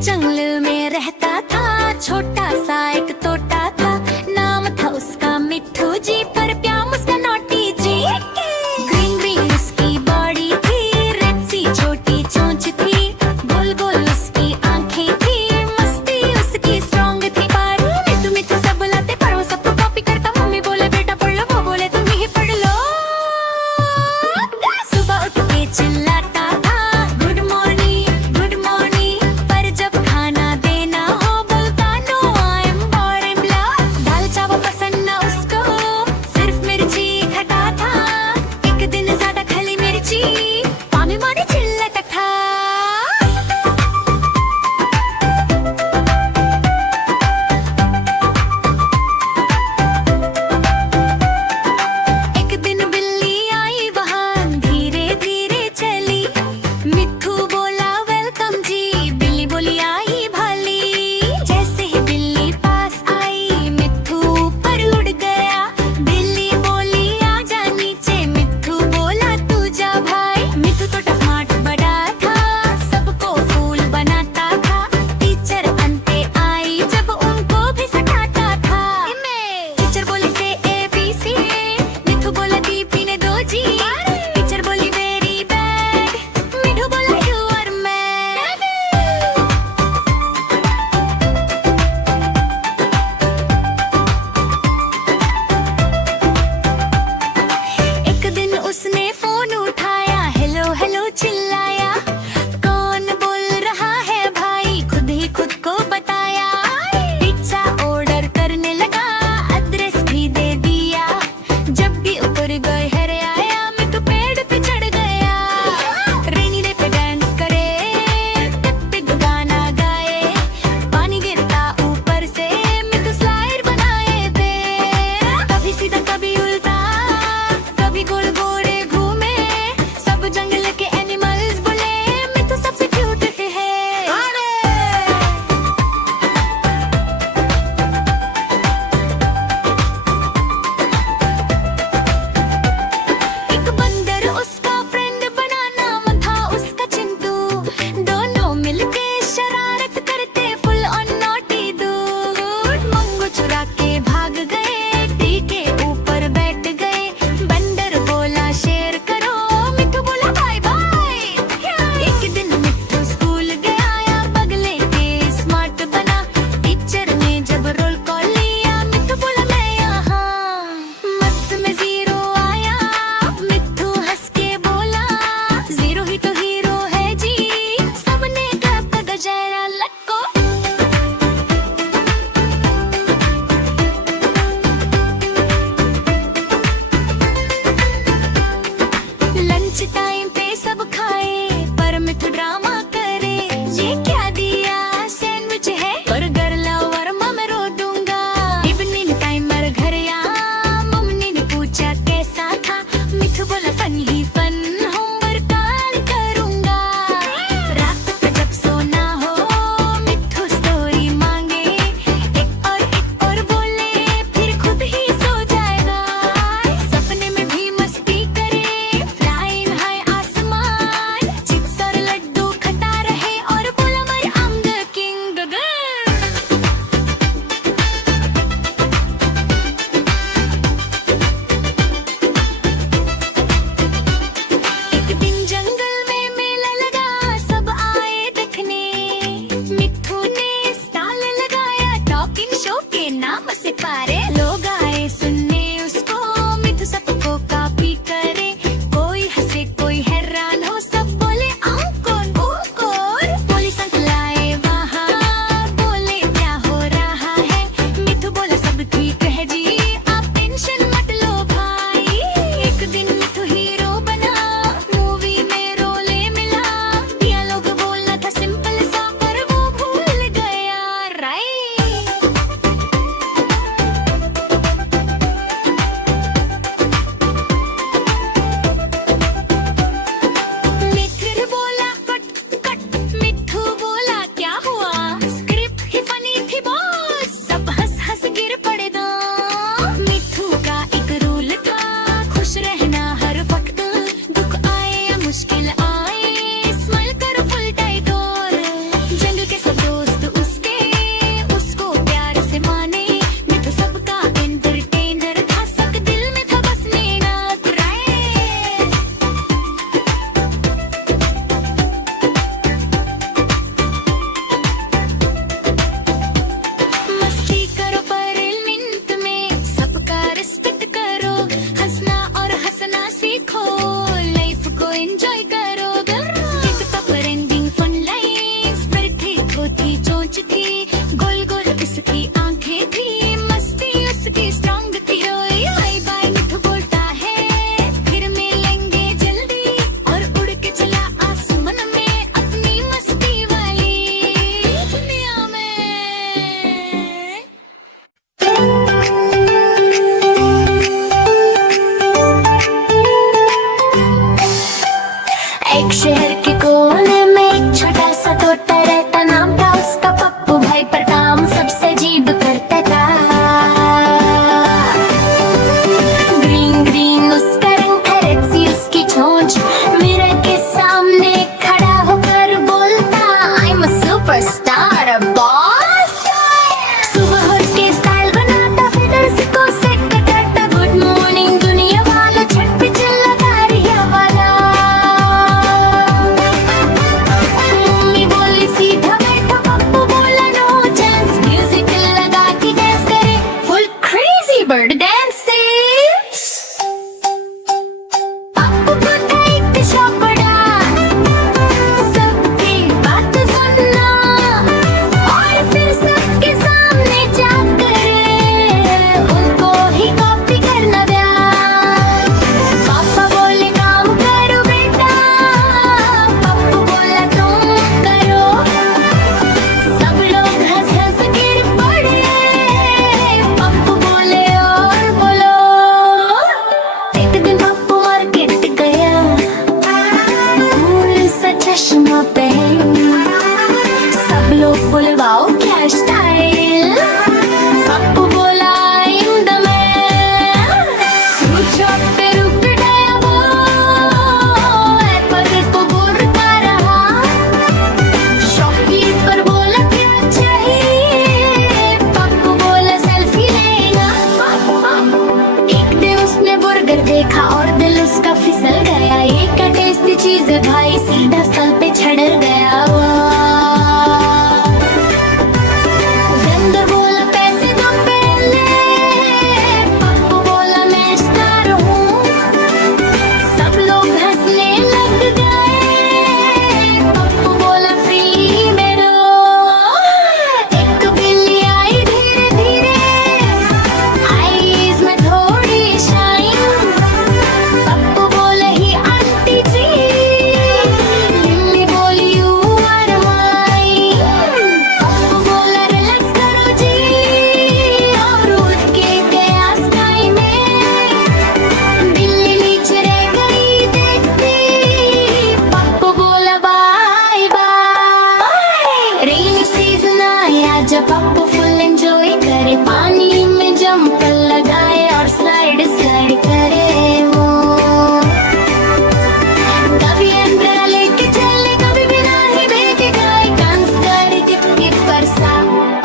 जंगल में रहता था छोटा सा एक तोता था। नाम था उसका मिट्ठू जी, पर प्याम उसका नोटी जी। ग्रीन ग्रीन उसकी बॉडी थी, रेड सी छोटी चोंच थी। गोल गोल उसकी आंखें थी, मस्ती उसकी स्ट्रॉन्ग थी। पर मिट्ठू मिट्ठू सब बुलाते, पर वो सबको कॉपी करता। मम्मी बोले बेटा पढ़ लो, वो बोले तुम ही पढ़ लो। सुबह उठ के चिल्लाता था गुड मॉर्निंग गुड मॉर्निंग, पर जब खाना देना हो बोलता नो आई एम बोरिंग ब्ला। दाल चावल पसंद ना उसको, सिर्फ मिर्ची खटा था। एक दिन ज्यादा खली मिर्ची, मामी माने चिल्लाता था। एक दिन बिल्ली आई वहाँ, धीरे धीरे चली।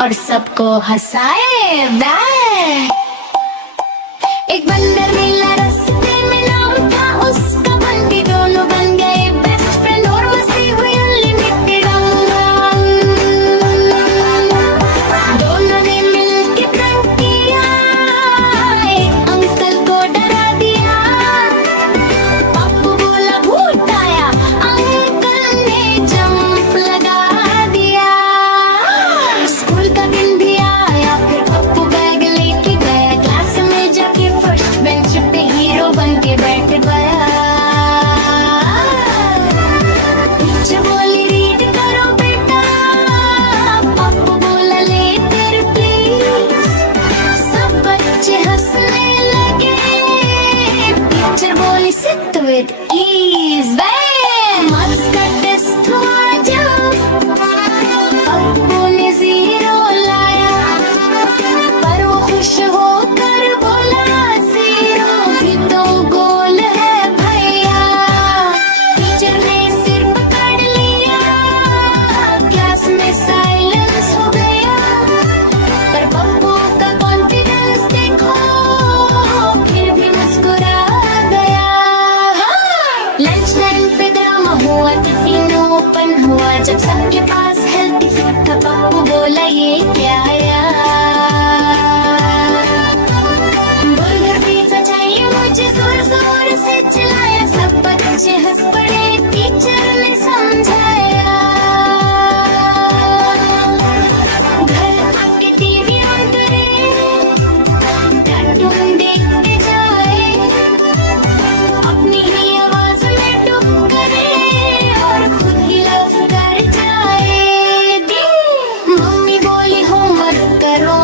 और सबको हंसाए बैक। एक बंदर मिला रास्ते में, नाम था उसका बंटी, दोनों बन गए बेस्ट फ्रेंड और मस्ती हुई अनलिमिटेड। दोनों ने मिलके प्रैंक किया, एक अंकल को डरा दिया। पप्पू बोला भूत आया, अंकल ने जंप लगा दिया। स्कूल का दिन भी आया, फिर पप्पू बैग लेके गया, क्लास में जाके फर्स्ट बेंच पे हीरो बन के बैठ गया। टीचर बोली रीड करो बेटा, पप्पू बोला लेटर प्लीज। सब बच्चे हंसने लगे, टीचर बोली सिट विद ईज। मार्क्स का टेस्ट हुआ जब, पप्पू ने 0 लाया, पर वो खुश होकर बोला 0 भी तो गोल है भैया। टीचर ने सिर पकड़ लिया, क्लास में साइलेंस हो गया, पर पप्पू का कॉन्फिडेंस देखो, फिर भी मुस्कुरा गया। लंच टाइम पे ड्रामा हुआ, टिफिन ओपन हुआ, जब सबके पास हेल्थी फूड था, पप्पू बोला ये क्या आया। बर्गर पिज़्ज़ा चाहिए मुझे, जोर जोर से चिल्लाया, सब बच्चे हंस पड़े, टीचर ने समझाया। घर आके टीवी ऑन करे, कार्टून देखते जाए, अपनी ही आवाज में डुब करे और खुद ही लव कर जाए। मम्मी बोली होमवर्क करो,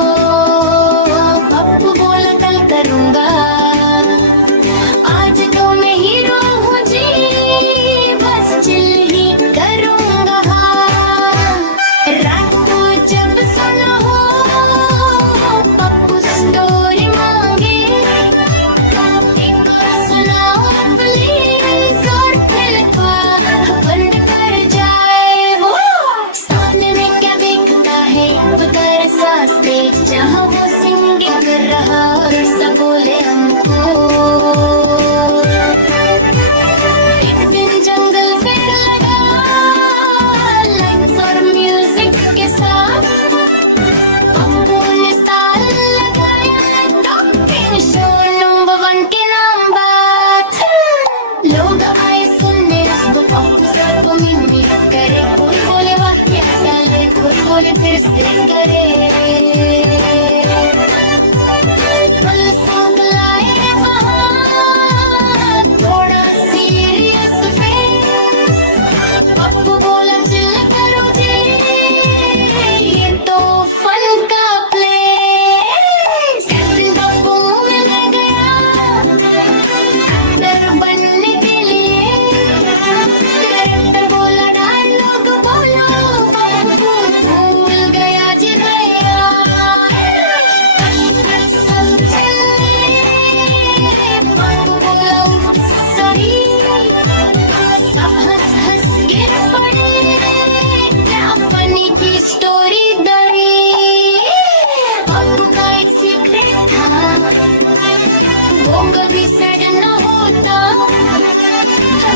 पप्पू बोला कल करूंगा, आज तो मैं हीरो हूँ जी, बस चिल ही करूंगा। रात को जब सोना हो, पप्पू स्टोरी मांगे, एक और सुनाओ प्लीज, और फिर बंद कर जाए वो। सामने में क्या देखता है, उधर सा स्टेज जहाँ वो सिंगिंग कर रहा, और सब बोले हमको। एक दिन जंगल फेर लगा, लाइट्स और म्यूजिक के साथ, पप्पू ने ताल लगाया, टॉकिंग शो नंबर 1 के नाम बात। लोग आए सुनने उसको, पप्पू सबको मिमिक करे, कोई बोले वाह क्या डाले, कोई बोले फिर से करे। फुल सॉन्ग लाए वहाँ, थोड़ा सीरियस फेस, पप्पू बोला चिल करो जी, ये तो फन का प्लेस। एक दिन पप्पू मूवी में गया, एक्टर बनने के लिए, डायरेक्टर बोला डायलॉग बोलो, पप्पू भूल गया जी भैया। सब चले, पप्पू बोला सॉरी, सब हंस हंस के पड़े, क्या फनी की स्टोरी दरी। पप्पू का एक सीक्रेट था, वो कभी सैड न होता,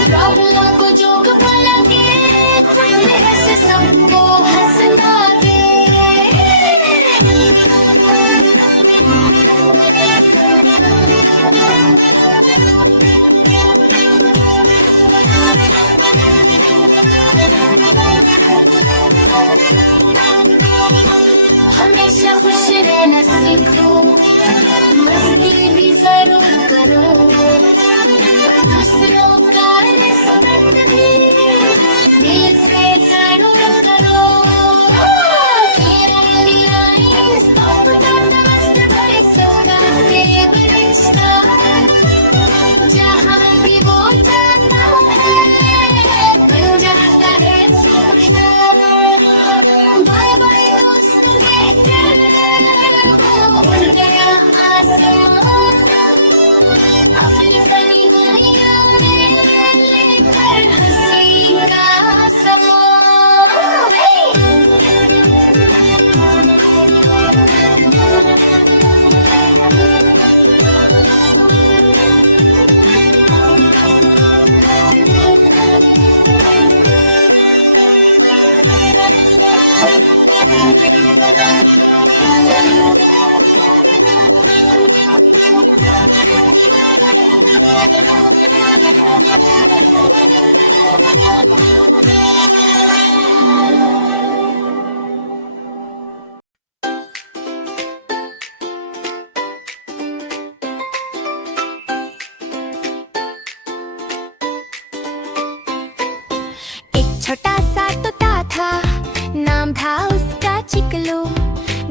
प्रॉब्लम को जोक बना के, खुले से सबको हंसना दे। हमेशा खुश रहना सीखो, मस्ती भी जरूर करो, दूसरों का रिस्पेक्ट भी दिल से जरूर करो। Clearly lines, pop the must be so favorite star, जहाँ भी वो जाता है, बन जाता है superstar। Bye bye दोस्त बेटे, उड़ गया आसमान, अपनी एक छोटा सा तोता था, नाम था उसका चिकलू।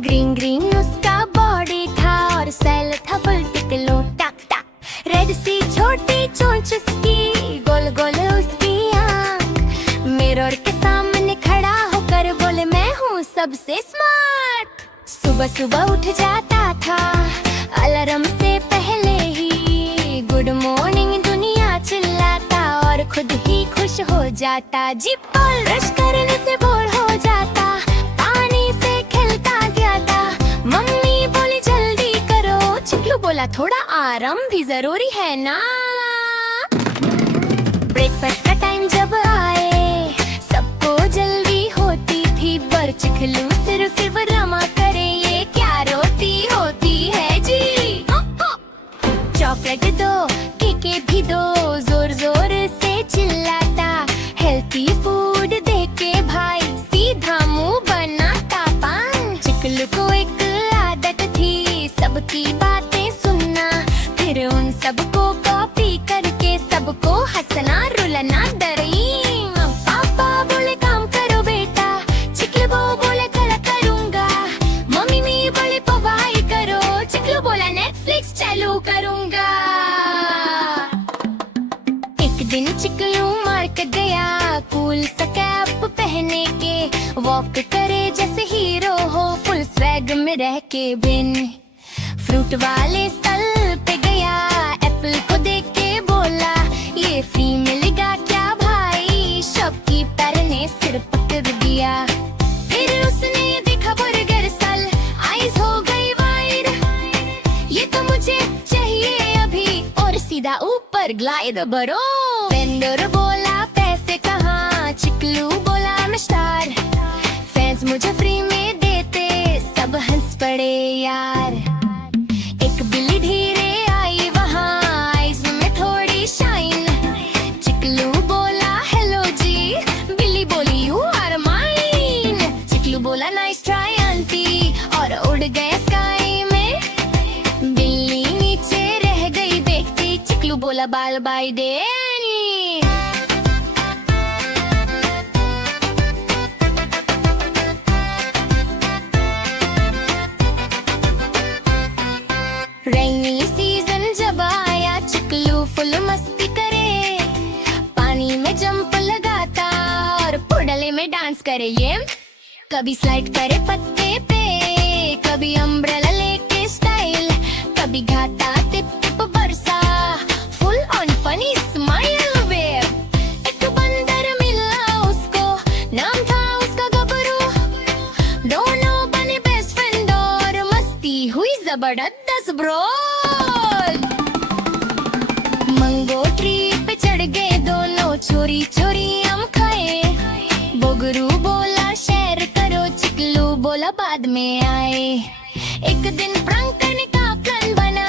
ग्रीन ग्रीन उसका बॉडी था और सैल था फुल टिकलू। टक टक रेड सी छोटी चोंच उसकी, गोल गोल उसकी आँख। मिरर के सामने खड़ा होकर बोले मैं हूँ सबसे स्मार्ट। सुबह सुबह उठ जाता था अलार्म से पहले ही, गुड मॉर्निंग दुनिया चिल्लाता और खुद ही खुश हो जाता। जी पर ब्रश करने से बोर हो जाता, पानी से खेलता ज्यादा। मम्मी बोली जल्दी करो, चिकलू बोला थोड़ा आराम भी जरूरी है ना। ब्रेकफास्ट का टाइम जब आए सबको जल्दी होती थी, पर चिकलू सिर्फ रमा करे ये क्या रोटी होती है जी। चॉकलेट दो, केके भी दो, जोर जोर से चिल्लाता। हेल्थी फूड देके भाई सीधा मुंह बनाता पान। चिकलू को एक आदत थी सबकी बातें सुनना, फिर उन सबको कॉपी करके सबको हंसना रुलाना। डरीम पापा बोले काम करो बेटा, चिकलू बोले कल करूंगा। मम्मी मी बोले पढ़ाई करो, चिकलू बोला नेटफ्लिक्स चालू करूंगा। एक दिन चिकलू मार्केट गया कूल सा कैप पहने के, वॉक करे जैसे हीरो हो फुल स्वैग में रह के। बिन फ्रूट वाले स्टॉल पे गया, एप्पल को देख के बोला ये फ्री मिलेगा क्या भाई। शॉपकीपर ने सिर पकड़ दिया, फिर उसने देखा बर्गर स्टॉल, आइज हो गई वाइड। ये तो मुझे चाहिए अभी, और सीधा ऊपर ग्लाइड बरो। वेंडर बोला पैसे कहाँ, चिकलू बोला मैं स्टार। फैंस मुझे फ्री में देते, सब हंस पड़े यार। एक बिल्ली धीरे आई वहाँ, आइज में थोड़ी शाइन। चिकलू बोला हेलो जी, बिल्ली बोली यू आर माइन। चिकलू बोला नाइस ट्राई आंटी, और उड़ गए स्काई में। बिल्ली नीचे रह गई देखती, चिकलू बोला bye bye Danny. Rainy season जब आया चिकलू फुल मस्ती करे, पानी में जंप लगाता और पुडले में डांस करे ये। कभी स्लाइड करे पत्ते पे, कभी अम्ब्रेला लेके स्टाइल, कभी घाटा टिप टिप बरसा full on funny smile wave. एक बंदर मिला उसको, नाम था उसका गबरू। दोनों बने बेस्ट फ्रेंड और मस्ती हुई जबरदस्त ब्रो। मंगो ट्री पे चढ़ गए दोनों, चोरी चोरी आम खाए। बोगरू बोला शेयर करो, चिकलू बोला बाद में आए। एक दिन प्रंक करने का प्लान बना,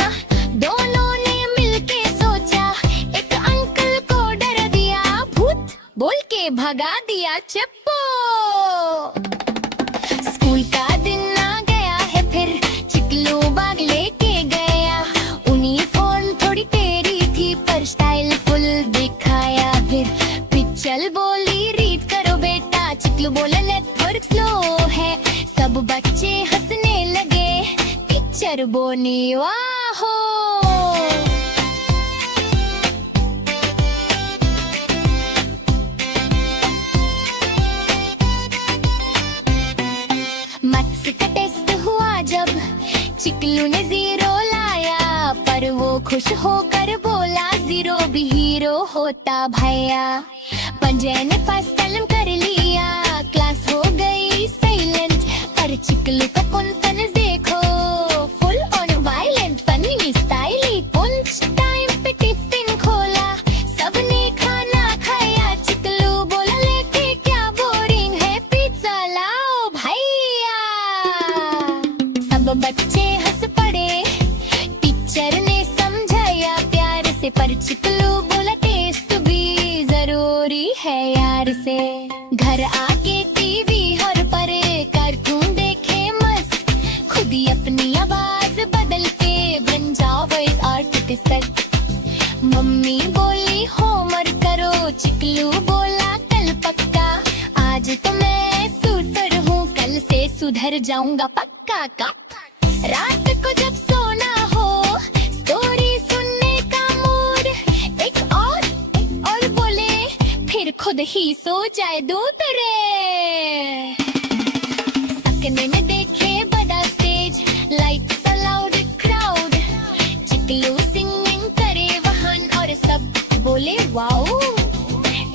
दोनों ने मिलके सोचा। एक अंकल को डरा दिया, भूत बोल के भगा दिया चप्पो। स्कूल का दिन आ गया है फिर, चिकलू बैग लेके गया। यूनिफॉर्म थोड़ी टेढ़ी थी पर स्टाइल फुल दिखाया। फिर पिक्चर बोली रीड करो बेटा, चिकलू बोला नेटवर्क स्लो है। सब बच्चे हंसने लगे, पिक्चर बोली वाहो। मैथ्स का टेस्ट हुआ जब, चिकलू ने 0 लाया, पर वो खुश होकर बोला 0 भी हीरो होता भैया। पंजे ने फर्स्ट कलम कर लिया, क्लास हो गई साइलेंट। पर चिकलू का कॉन्फिडेंस देखो, full on violent funny styley. Punch time पे टिफिन खोला, सबने खाना खाया। चिकलू बोला लेके क्या बोरिंग है, पिज्जा लाओ भैया। घर आके टीवी हर परे कार्टून देखे मस्त, खुद ही अपनी आवाज बदल के बन जाओ वॉइस आर्टिस्ट। मम्मी बोली होमवर्क करो, चिकलू बोला कल पक्का, आज तो मैं सुधर हूँ, कल से सुधर जाऊंगा पक्का का। रात को जब सोना हो, स्टोरी सुनने का मूड, एक और बोले, फिर खुद ही सो जाए दूसरे। सपने में देखे बड़ा stage, lights aloud crowd, Chiklu singing करे वहाँ और सब बोले वाओ।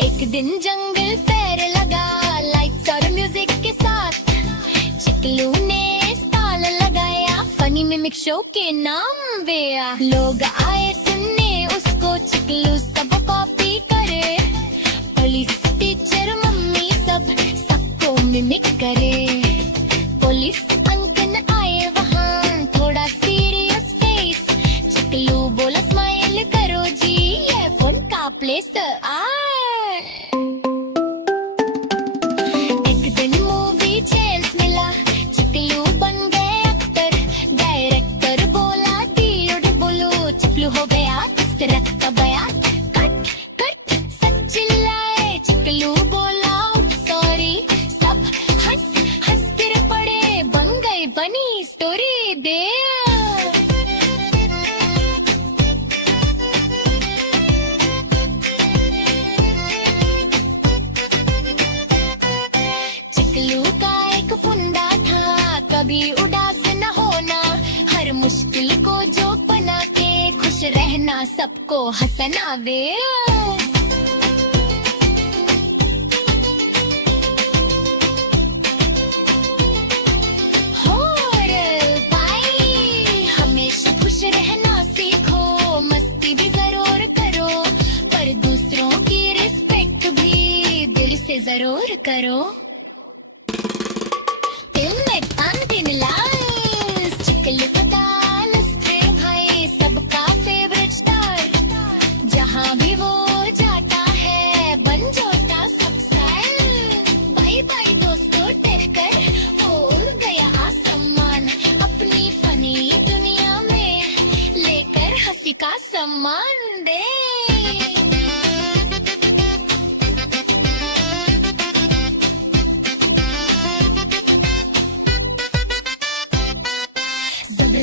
एक दिन जंगल फेयर लगा, लाइट्स और म्यूजिक के साथ, चिकलू ने स्टॉल लगाया, फनी मिमिक शो के नाम वेया। लोग आए सुनने उसको, चिकलू सब कॉपी करे, पुलिस टीचर मम्मी सबको मिमिक करे। पुलिस अंकल आए वहाँ, थोड़ा सीरियस फेस, चिकलू बोला स्माइल करो जी, ये फोन का प्लेस एक दिन मूवी चांस मिला, चिकलू बन गए एक्टर, डायरेक्टर बोला डीड बोलो, चिकलू हो गया इस तरह का बयान, कट कट सब चिल्लाए, चिकलू बोला सॉरी, सब हंस हंस गिर पड़े, बन गई बनी स्टोरी दे। चिकलू का एक फुंडा था, कभी उदास न होना, हर मुश्किल को जो बना के खुश रहना, सबको हंसना वे। हमेशा खुश रहना सीखो, मस्ती भी जरूर करो, पर दूसरों की रिस्पेक्ट भी दिल से जरूर करो। चिकलू का डांस फिर भाई सबका फेवरेट स्टार, जहाँ भी वो जाता है बन जाता सब स्टाइल। बाय बाय दोस्तों कहकर वो उड़ गया आसमान, अपनी फनी दुनिया में लेकर हंसी का सम्मान दे।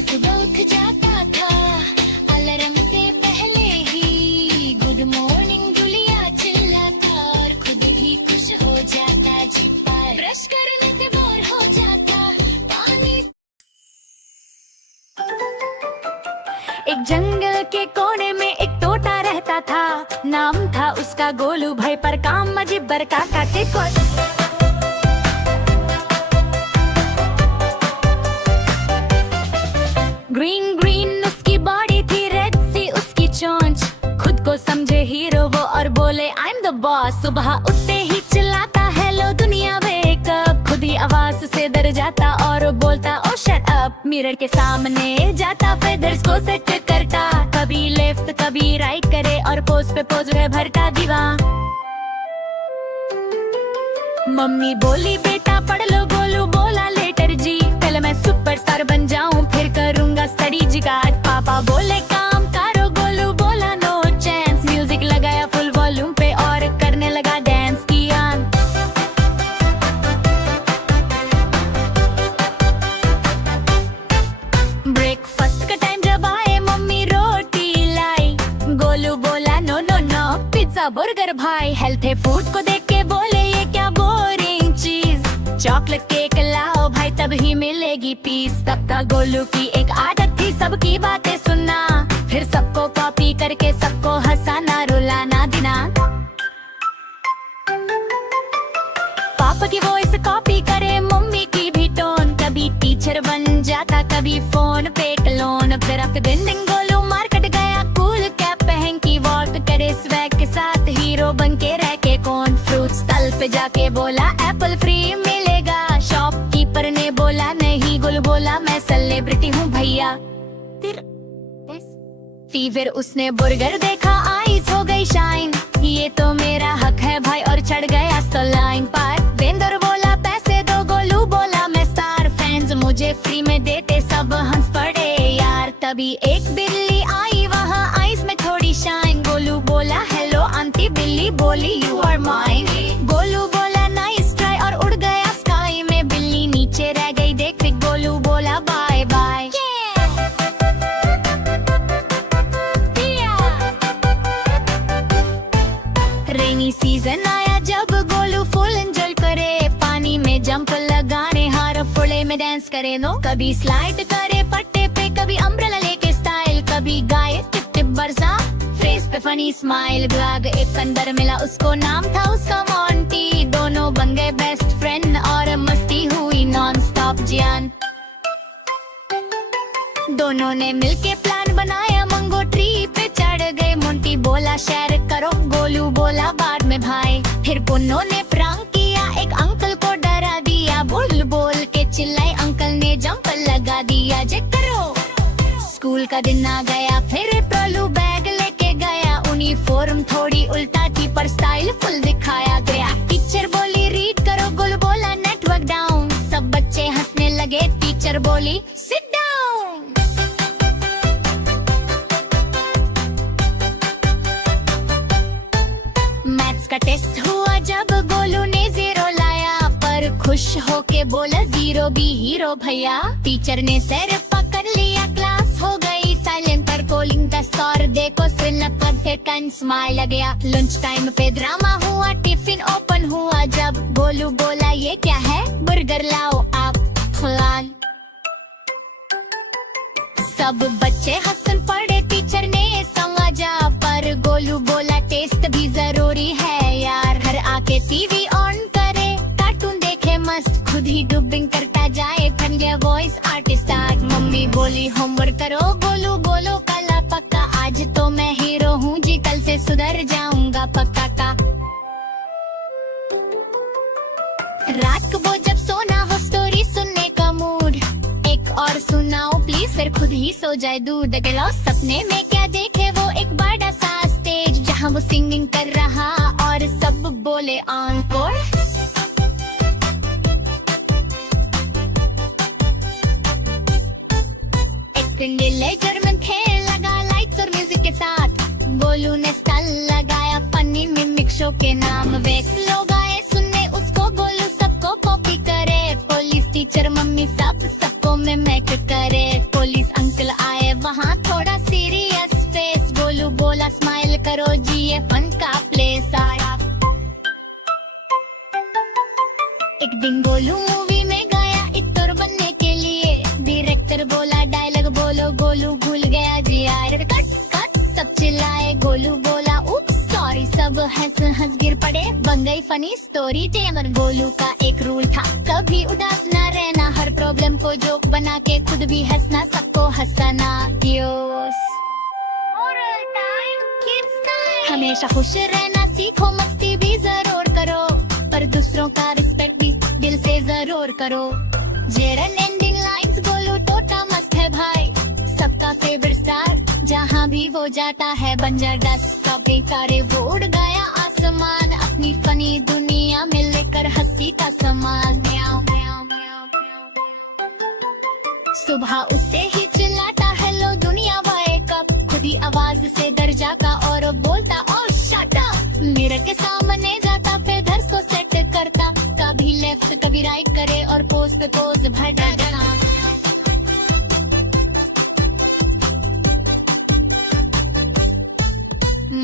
सुबह उठ जाता था अलार्म से पहले ही, गुड मॉर्निंग दुलिया चिल्लाता और खुद ही खुश हो जाता, जी पर ब्रश करने से बोर हो जाता, पानी। एक जंगल के कोने में एक तोता रहता था, नाम था उसका गोलू भाई, पर काम अजीब बरका काटे को। ग्रीन ग्रीन उसकी बॉडी थी, रेड सी उसकी चोंच, खुद को समझे हीरो वो और बोले आई एम द बॉस। सुबह उठते ही चिल्लाता हेलो दुनिया वेकअप, खुद ही आवाज से डर जाता और बोलता ओ शट अप। मिरर के सामने जाता फेदर्स को सेट करता, कभी लेफ्ट कभी राइट करे और पोज पे पोज है भरता दीवा। मम्मी बोली बेटा पढ़ लो, गोलू बोला लेटर जी, पहले मैं सुपरस्टार बन जाऊं फिर करूंगा स्टडी जी का। पापा बोले काम करो, गोलू बोला नो चांस, म्यूजिक लगाया फुल वॉल्यूम पे और करने लगा डांस किया। ब्रेकफास्ट का टाइम जब आए मम्मी रोटी लाई, गोलू बोला no no no pizza burger भाई, हेल्थी फूड को देख के बोले ये क्या बोरिंग चीज, चॉकलेट केक लाओ भाई तब ही मिलेगी पीस। तब तक गोलू की एक आदत थी सबकी बातें सुनना, फिर सबको कॉपी करके सबको हंसाना रुलाना दिना। पापा की वॉइस कॉपी करे, मम्मी की भी टोन, कभी टीचर बन जाता कभी फोन पे क्लोन। फिर अब दिन दिन गोलू मार्केट गया, कूल कैप पहन की वॉक करे, स्वैग के साथ हीरो बन के रह के कौन। फ्रूट्स तल पे जाके बोला एप्पल फ्री मिलेगा, शॉपकीपर ने बोला नहीं, गोलू बोला मैं सेलिब्रिटी हूँ भैया। फिर उसने बर्गर देखा, आईज हो गई शाइन, ये तो मेरा हक है भाई, और चढ़ गया तो लाइन पाए। कभी एक बिल्ली आई वहाँ आइस में थोड़ी शाइन। गोलू बोला हेलो आंटी, बिल्ली बोली यू आर माइन। गोलू बोला नाइस ट्राई और उड़ गया स्काई में। बिल्ली नीचे रह गई देख, फिर गोलू बोला बाय बाय। रेनी सीजन आया जब गोलू फुल एंजॉय करे। पानी में जंप लगाने, हार फुले में डांस करे। नो कभी स्लाइड करे पट्टे पे, कभी अम्ब्रेला लेके स्टाइल, कभी गाए टिप टिप बरसा, फेस पे फनी स्माइल। ब्लॉग एक अंदर मिला उसको, नाम था उसका मोंटी। दोनों बन गए बेस्ट फ्रेंड और मस्ती हुई नॉन स्टॉप जियान। दोनों ने मिलके प्लान बनाया, मंगो ट्री पे चढ़ गए। मोंटी बोला शेयर करो, गोलू बोला बाद में भाई। फिर पुन्नो ने प्रैंक किया, एक अंकल को डरा दिया। बोल बोल के चिल्लाए, अंकल ने जंप लगा दिया। जे करो स्कूल का दिन आ गया, फिर प्रलू बैग लेके गया। यूनिफॉर्म थोड़ी उल्टा थी पर स्टाइल फुल दिखाया गया। टीचर बोली रीड करो, गोलू बोला नेटवर्क डाउन। सब बच्चे हंसने लगे, टीचर बोली सिट डाउन। मैथ्स का टेस्ट हुआ जब गोलू ने 0 लाया, पर खुश होके बोला 0 भी हीरो भैया। टीचर ने सर पकड़ लिया, क्लास हो गई साइलेंट पर कॉलिंग द स्कोर देखो सिर्फ से टन स्माइल गया। लंच टाइम पे ड्रामा हुआ, टिफिन ओपन हुआ जब गोलू बोला ये क्या है, बर्गर लाओ आप खिलाओ। सब बच्चे हंसन पड़े, टीचर ने समझा, पर गोलू बोला टेस्ट भी जरूरी है यार। घर आके टीवी ऑन करे, कार्टून देखे मस्त, खुद ही डबिंग करता जाए, बन गया वॉइस आर्टिस्ट आज। मम्मी बोली होमवर्क करो, गोलू बोलो कल पक्का। आज तो मैं हीरो हूँ जी, कल से सुधर जाऊंगा पक्का का। रात को जब सोना हो, स्टोरी सुनने का मूड, एक और सुनाओ प्लीज, फिर खुद ही सो जाए दूध। गलो सपने में क्या देखे वो, एक बड़ा सा स्टेज जहाँ वो सिंगिंग कर रहा और सब बोले encore। एक लेजर में खेल लगा लाइट्स और म्यूजिक के साथ। गोलू ने स्टाइल लगाया फनी मिमिक शो के नाम। वेक लोग आए सुनने उसको, गोलू सबको कॉपी करे। पुलिस टीचर मम्मी सबको मिमिक करे। पुलिस अंकल आए वहाँ, थोड़ा सीरियस फेस। गोलू बोला स्माइल करो जी, ये फन का प्लेस आया। एक दिन गोलू मूवी में गया एक्टर बनने के लिए। डायरेक्टर बोला डायलॉग बोलो, गोलू भूल गया जी यार। कट कट सब चिल्लाए, गोलू बोला उप्स सॉरी। सब हंस गिर पड़े, बन गई फनी स्टोरी टेमर। गोलू का एक रूल था, कभी उदास ना रहना, हर प्रॉब्लम को जोक बना के खुद भी हंसना, सबको हंसाना। हमेशा खुश रहना सीखो, मस्ती भी जरूर करो, पर दूसरों का रिस्पेक्ट भी दिल से जरूर करो। जेरन एंडिंग लाइंस, गोलू टोटा मस्त है भाई, सबका फेवरेट स्टार, जहाँ भी वो जाता है बन जा डस्ट का बेकारे। वो उड़ गया आसमान, अपनी फनी दुनिया में लेकर हंसी का सामान। सुबह उठते ही चिल्लाता हेलो दुनिया वेक अप, खुद ही आवाज से डर जाता और बोलता ओ शट अप। मिरर के सामने जाता, फिर धर्स को सेट करता, कभी लेफ्ट कभी राइट करे और पोज पे पोज भर डालना।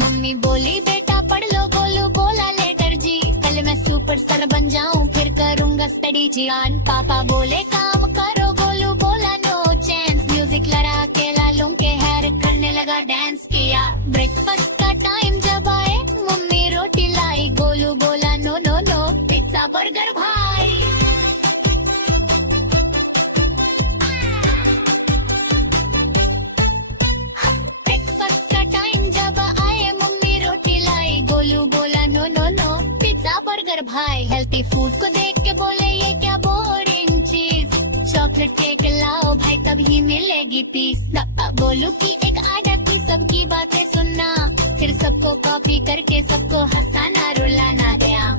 मम्मी बोली बेटा पढ़ लो, गोलू बोला लेटर जी, कल मैं सुपरस्टार बन जाऊं, फिर करूंगा स्टडी जियान। पापा बोले काम करो, गोलू बोला नो चांस। म्यूजिक लड़ा के लालूं के हेयर करने लगा डांस किया। ब्रेकफास्ट का टाइम जब आए, मम्मी रोटी लाई, गोलू बोला no no no pizza burger भाई। ब्रेकफास्ट का टाइम जब आए, मम्मी रोटी लाई, गोलू बोला no no no pizza burger भाई। हेल्थी फूड को देख के बोले ये क्या बोरिंग चीज, चॉकलेट केक लाओ भाई तभी मिलेगी पीस। गोलू की एक आदत थी सबकी बातें सुनना, फिर सबको कॉपी करके सबको हंसाना रुलाना गया।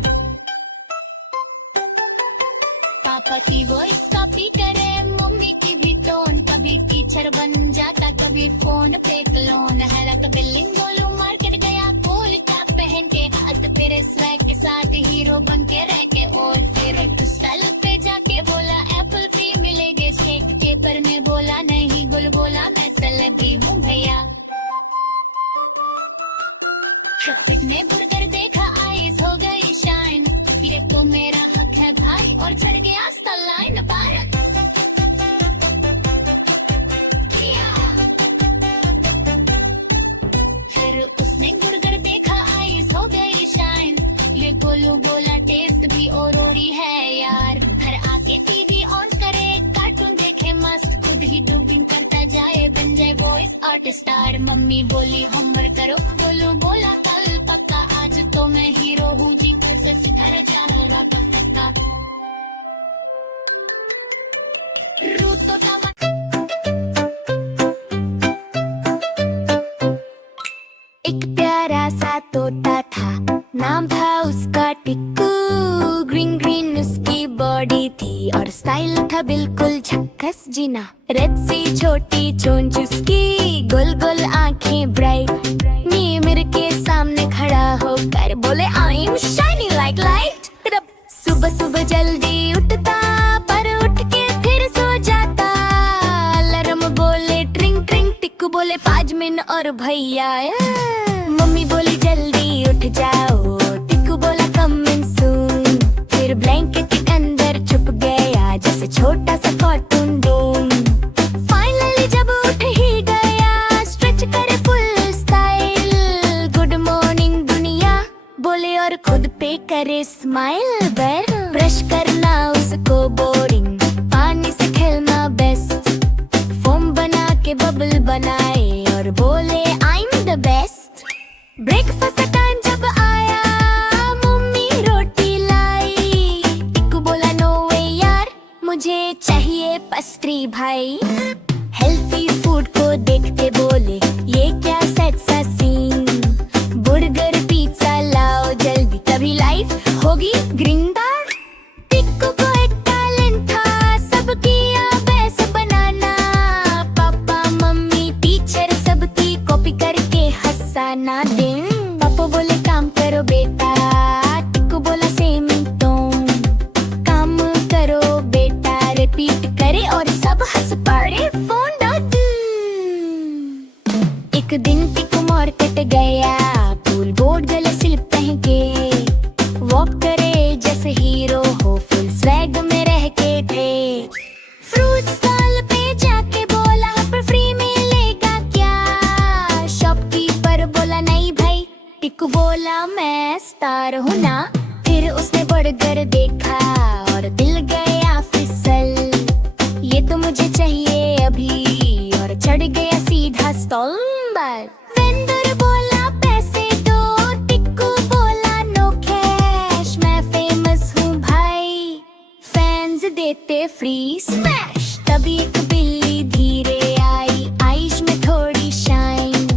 पापा की वॉइस कॉपी करे, मम्मी की भी टोन, कभी टीचर टीचर बन जाता, कभी फोन पे क्लोन हैला का बिल्लिंग गोलू मार्केट गया कूल कैप पहन के, हाथ तेरे स्वैग के साथ हीरो बन के रह के, और फिर क्रिस्टल पे जाके बोला एप्पल फ्री मिलेगे शेक पेपर में, बोला नहीं गुल बोला मैं सेलेब्रिटी हूँ भैया। ट्रैफिक ने बर्गर देखा आईज हो गई शाइन, ये तो मेरा हक है भाई और चढ़ गया लाइन पार। फिर उसने बर्गर देखा आईज हो गई शाइन, ये गोलू बोला टेस्ट भी और ही है यार। घर आके टीवी ऑन करे कार्टून देखे मस्त, खुद ही डूबिंग करता जाए बन जाए वॉइस आर्टिस्ट स्टार। मम्मी बोली होमवर्क करो, गोलू बोला कल पक्का, आज तो मैं हीरो हूँ जी कल से सितारा जाऊंगा पक्का। रूट तो एक प्यारा सा तोता था, नाम था उसका टिक्कू। ग्रीन ग्रीन उसकी बॉडी थी और स्टाइल था बिल्कुल झक्कस जीना। रेड सी छोटी चोंच उसकी, गोल गोल आंखें ब्राइट, मिरर के सामने खड़ा होकर बोले I am shining like light. सुबह सुबह जल्दी उठता पर उठ के फिर सो जाता, अलार्म बोले ट्रिंग ट्रिंग, टिक्कू बोले 5 मिनट और भैया। मम्मी बोली जल्दी उठ जाओ, टिक्कू बोला कम इन सून, फिर ब्लैंकेट के अंदर छुप गया जैसे छोटा सा कार्टून डूम। फाइनली जब उठ ही गया स्ट्रेच करे फुल स्टाइल, गुड मॉर्निंग दुनिया बोले और खुद पे करे स्माइल। ब्रश करना उसको बोरिंग, पानी से खेलना बेस्ट, फोम बना के बबल बनाए और बोले I am the best. Breakfast का टाइम जब आया मम्मी रोटी लाई, टिक्कू बोला नो वे यार मुझे चाहिए पेस्ट्री भाई। हेल्थी फूड को देखते बोले ये क्या सेट सा सीन, बर्गर पिज्जा लाओ जल्दी तभी लाइफ होगी ग्रीनदार। टिक्कू को एक टैलेंट था सबकी बेस बनाना, पापा मम्मी टीचर सबकी कॉपी करके हंसाना दिन। पापा बोले काम करो बेटा, टिक्कू बोला सेम टोन, काम करो बेटा रिपीट करे और सब हंस पड़े फोन डॉट। एक दिन टिक्कू मार्केट गया, फुल बोर्ड गले स्लिप पहन के, वॉक करे जैसे हीरो हो फुल स्वैग में रह के थे। फ्रूट स्टॉल पे जाके बोला पर फ्री मिलेगा क्या, शॉपकीपर बोला नहीं भाई, टिक्कू बोला मैं स्टार हूँ ना। फिर उसने बर्गर देखा और दिल गया फिसल, ये तो मुझे चाहिए अभी, और चढ़ गया सीधा स्टॉल पर। वेंडर बोला पैसे दो, टिक्कू बोला नो कैश, मैं फेमस हूँ भाई, फैंस देते फ्री स्मैश। तभी एक बिल्ली धीरे आई, आइश में थोड़ी शाइन,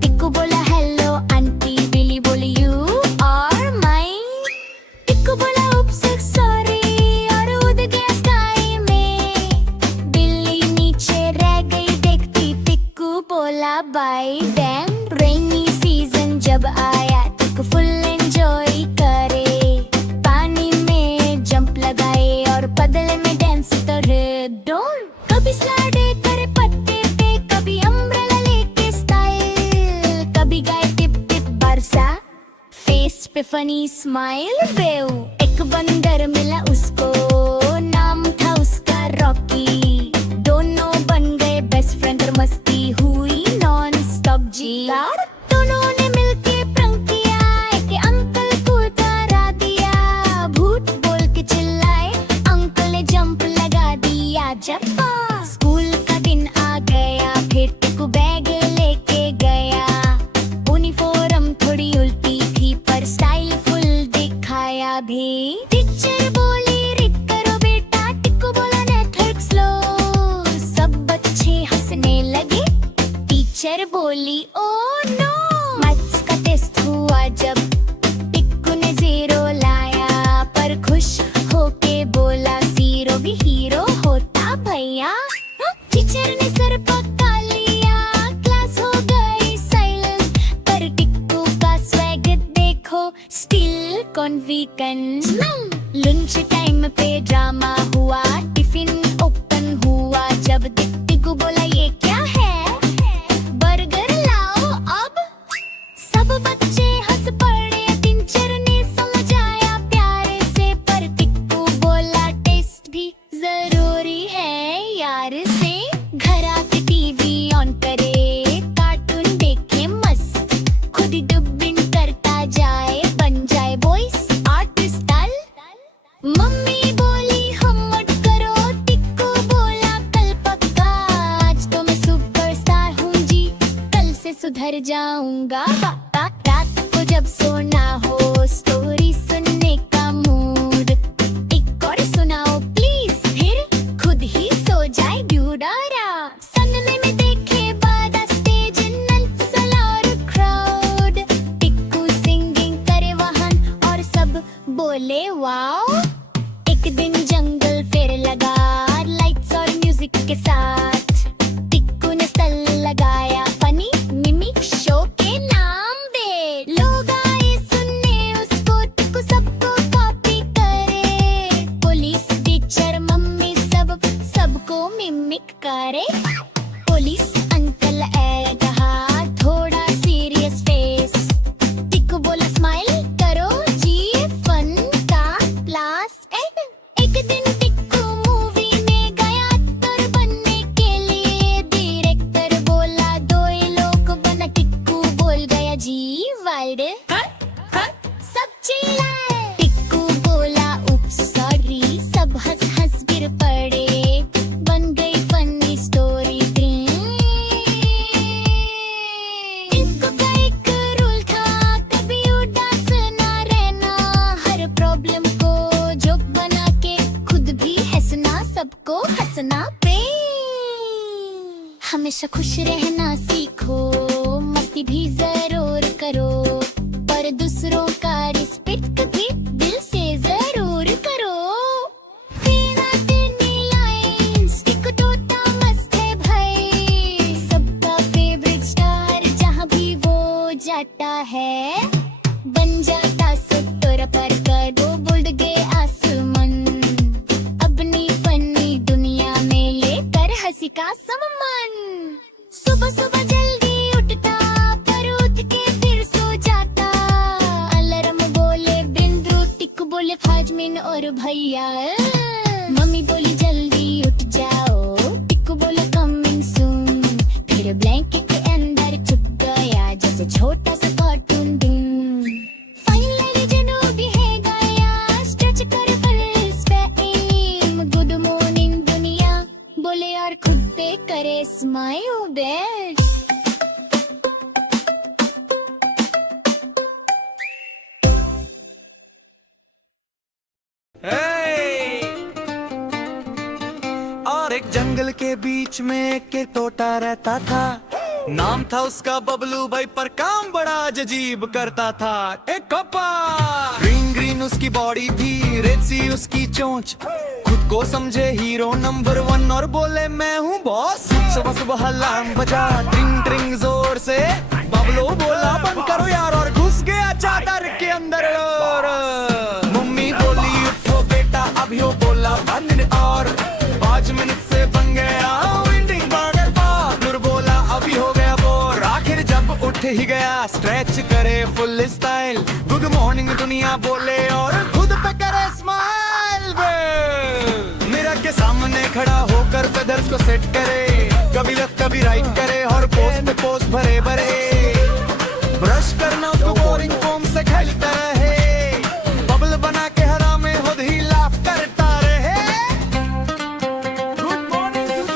टिक्कू बोला हेलो आंटी, बिल्ली बोली यू आर माइन। टिक्कू बोला उप्स सॉरी और उड़ गया स्काई में, बिल्ली नीचे रह गई देखती, टिक्कू बोला बाय डैम। रेनी सीजन जब आया टिक्कू फुल एंजॉय करे, पानी में जंप लगाए और पदल में डांस करे डोल। कभी स्लाइड करे पत्ते पे, कभी अम्ब्रेला लेके स्टाइल, कभी गाय टिप टिप बरसा, फेस पे फनी स्माइल वेव। एक बंदर मिला उसको, नाम था उसका रॉकी, दोनों बन गए बेस्ट फ्रेंड और मस्ती हुई नॉन स्टॉप जी। दोनों ने मिलके प्रंक किया, एक अंकल को डरा दिया, भूत बोल के चिल्लाए, अंकल ने जंप लगा दिया। जब स्कूल का दिन आ गया फिर टिक्कू बैग लेके गया, यूनिफॉर्म थोड़ी उल्टी थी पर स्टाइल फुल दिखाया भी। टीचर बोली रीड करो बेटा, टिक्कू बोला नेटवर्क स्लो, सब बच्चे हंसने लगे। टीचर बोली ओ नो, मैथ्स का टेस्ट हुआ जब टिक्कू ने 0 लाया, पर खुश होके बोला 0 भी हीरो होता भैया। टीचर ने सर पकड़ा स्टिल कौन वीकेंड लंच टाइम पे ड्रामा हुआ, टिफिन ओपन हुआ जब टिकू बोला ये क्या है, बर्गर लाओ अब। सब बच्चे हंस पड़े, टीचर ने समझाया प्यारे से, पर टिकू बोला टेस्ट भी जरूरी है यार से। घर आके टीवी ऑन करे, कार्टून देखे मस्त, खुद ही डबिंग करता जाए, बन जाए वॉइस आर्टिस्ट। मम्मी बोली हम मत करो, टिक्कू बोला कल पक्का, आज तो मैं सुपरस्टार हूँ जी, कल से सुधर जाऊंगा। रात को जब सोना हो, स्टोरी सुनने का मूड, एक और सुनाओ प्लीज, फिर खुद ही सो जाए ड्यूडारा। सन्ने में देखे बादा स्टेज, नल्सल और क्राउड, टिक्कू सिंगिंग करे वहाँ और सब बोले वाओ। एक दिन जंगल फेर लगा, लाइट्स और म्यूजिक के साथ, टिक्कू ने स्टल लगाया फनी मिमिक शो के नाम पे। लोग आए सुनने उसको, टिक्कू सबको कॉपी करे, पुलिस टीचर मम्मी सबको मिमिक करे। पुलिस अंकल ऐ कहा थोड़ा सीरियस फेस, टिक्कू बोला स्माइल करो जी, फन का क्लास। एक दिन टिक्कू मूवी में गया एक्टर बनने के लिए, डायरेक्टर बोला दो लोग बना, टिक्कू बोल गया जी वाइड, सब चिल्लाए। टिक्कू बोला उप्स सॉरी, सब हंस हंस गिर पड़े, बन गई फनी स्टोरी। टिक्कू का एक रूल था, कभी उदास ना रहना, हर प्रॉब्लम को जोक बना के खुद भी हंसना, सबको हंसना पे। हमेशा खुश रहना सीखो, मस्ती भी जरूर करो, पर दूसरों का रिस्पेक्ट भी दिल से जरूर करो। तेरा तेरी लाइन्स, टिक्कू तोता मस्त है भाई, सबका फेवरेट स्टार जहाँ भी वो जाता है, बन जाता सुपर पर करो बोल्ड गए आसमान, अपनी फनी दुनिया में लेकर हंसी का सम्मान। सुबह सुबह जल्दी उठता, पर उठ के फिर सो जाता, अलार्म बोले बिंदु, टिक्कू बोले फाजमिन और भैया। मम्मी बोली जल्दी उठ जाओ, टिक्कू बोला कमिंग सून, फिर ब्लैंकेट के अंदर छुप गया जैसे छोटा सा कार्टून दिन। फाइनली जनूबी है गया, स्ट्रेच कर फुल स्पेम, गुड मॉर्निंग दुनिया बोले और खुद पे करे स्माइल बैक। और एक जंगल के बीच में एक तोता रहता था, नाम था उसका बबलू भाई, पर काम बड़ा अजीब करता था। एक कप्पा ग्रीन ग्रीन उसकी बॉडी थी, रेड सी उसकी चोंच, खुद को समझे हीरो नंबर 1 और बोले मैं हूँ बॉस। सुबह सुबह अलार्म बजा, ट्रिंग ट्रिंग जोर से, बबलू बोला बंद करो यार, और घुस गया चादर के अंदर। और मम्मी बोली उठो बेटा, अभी हो बोला 5 मिनट और, 5 मिनट से बन गया विंडिंग बर्गर पाव। नूर बोला अभी हो गया बोर, आखिर जब उठ ही गया स्ट्रेच करे फुल स्टाइल, गुड मॉर्निंग दुनिया बोले और खुद पे करे स्माइल। मिरर के सामने खड़ा होकर फेदर्स को सेट करे, कभी लेफ्ट कभी राइट करे, और पोज पे पोज भरे भरे, ब्रश करना उसको बोरिंग फोम से खेलता रहे, बबल बना के हरा में खुद ही लाफ करता रहे। गुड मॉर्निंग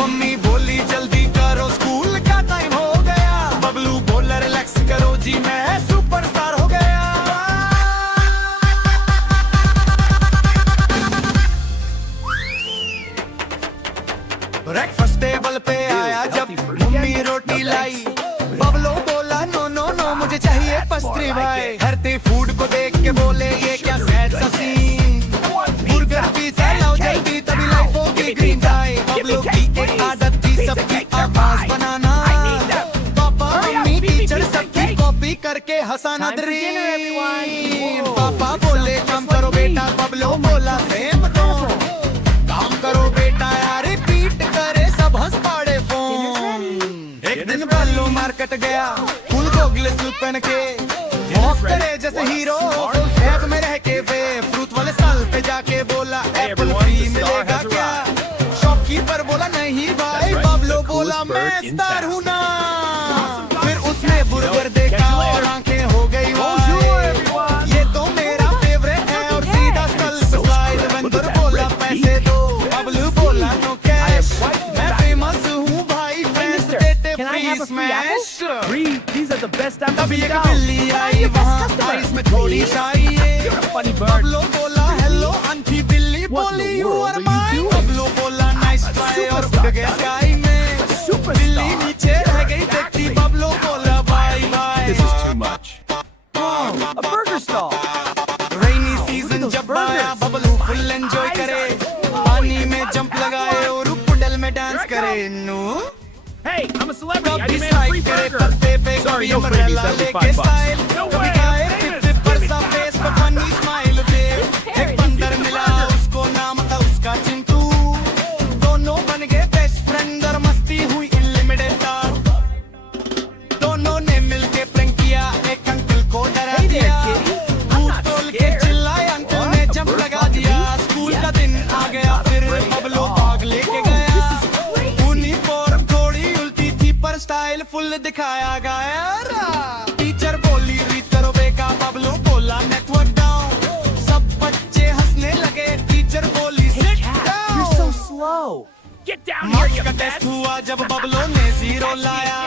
मम्मी बोली जल्दी करो स्कूल का टाइम हो गया, बबलू बोला रिलैक्स करो जी मैं सुपरस्टार हो गया। ब्रेकफास्ट टेबल पे आया जब मम्मी रोटी लाई, फसाना Time for dinner, everyone. Dream Whoa, पापा it बोले sounds काम just करो like me. बेटा बबलो Oh my बोला God. सेम तो काम करो बेटा यार रिपीट करे सब हंस पाड़े फोन एक दिन बल्लो मार्केट गया फुल गोगले सूट पहन के वॉक करे जैसे हीरो बैग में रह के वे फ्रूट वाले स्टॉल पे जाके बोला एप्पल फ्री मिलेगा क्या शॉपकीपर बोला नहीं भाई बबलो बोला मैं स्टार हूँ ना फिर उसने बुर्गर देखा और आंखें हो गई वाइड ये तो मेरा फेवरेट है और सीधा स्टॉल पे स्लाइड वेंडर बोला पैसे दो बबलू बोला नो कैश मैं फेमस हूँ भाई फ्रेंड्स देते Can I free have a free apple? Smash Free? These are the best apples तभी in एक town. बिल्ली आई वहाँ आइस में थोड़ी शाई You're a funny bird. Bablo बोला हेलो आंटी बिल्ली What in बोली the you world are are you mine doing? Bablo बोला नाइस ट्राई और उड़ गया स्काई में Superstar. बिल्ली नीचे रह गई देखती बबलो बोला bye bye This is too much. A burger stall. Rainy season those जब आया burgers. बबलू फुल एंजॉय करे पानी में जंप लगाए और पुडल में डांस करे नू Hey, I'm a celebrity. I कभी demand a free स्ट्राइक करे burger. पत्ते पे Sorry, कभी no freebies, umbrella that'd be लेके $5. स्टाइल No कभी way, गाए I'm famous. टिप पर सा फेस पर फनी स्माइल दे एक बंदर मिला उसको नाम था उसका चिंटू दोनों बन गए बेस्ट फ्रेंड और मस्ती हुई अनलिमिटेड दोनों ने मिलके प्रैंक किया एक अंकल को डरा Hey there, दिया kitty. I'm भूत not तोल के scared. चिल्लाए अंकल ने जंप लगा दिया स्कूल का दिन आ गया फिर बबलो भाग लेके गया यूनिफॉर्म थोड़ी उल्टी थी पर स्टाइल फुल दिखाया गया टीचर बोली रीड करो बेका बबलो बोला नेटवर्क डाउन सब बच्चे हंसने लगे टीचर बोली sit You're so down slow. Get down here, marks you का fat. टेस्ट हुआ जब बबलो ने जीरो लाया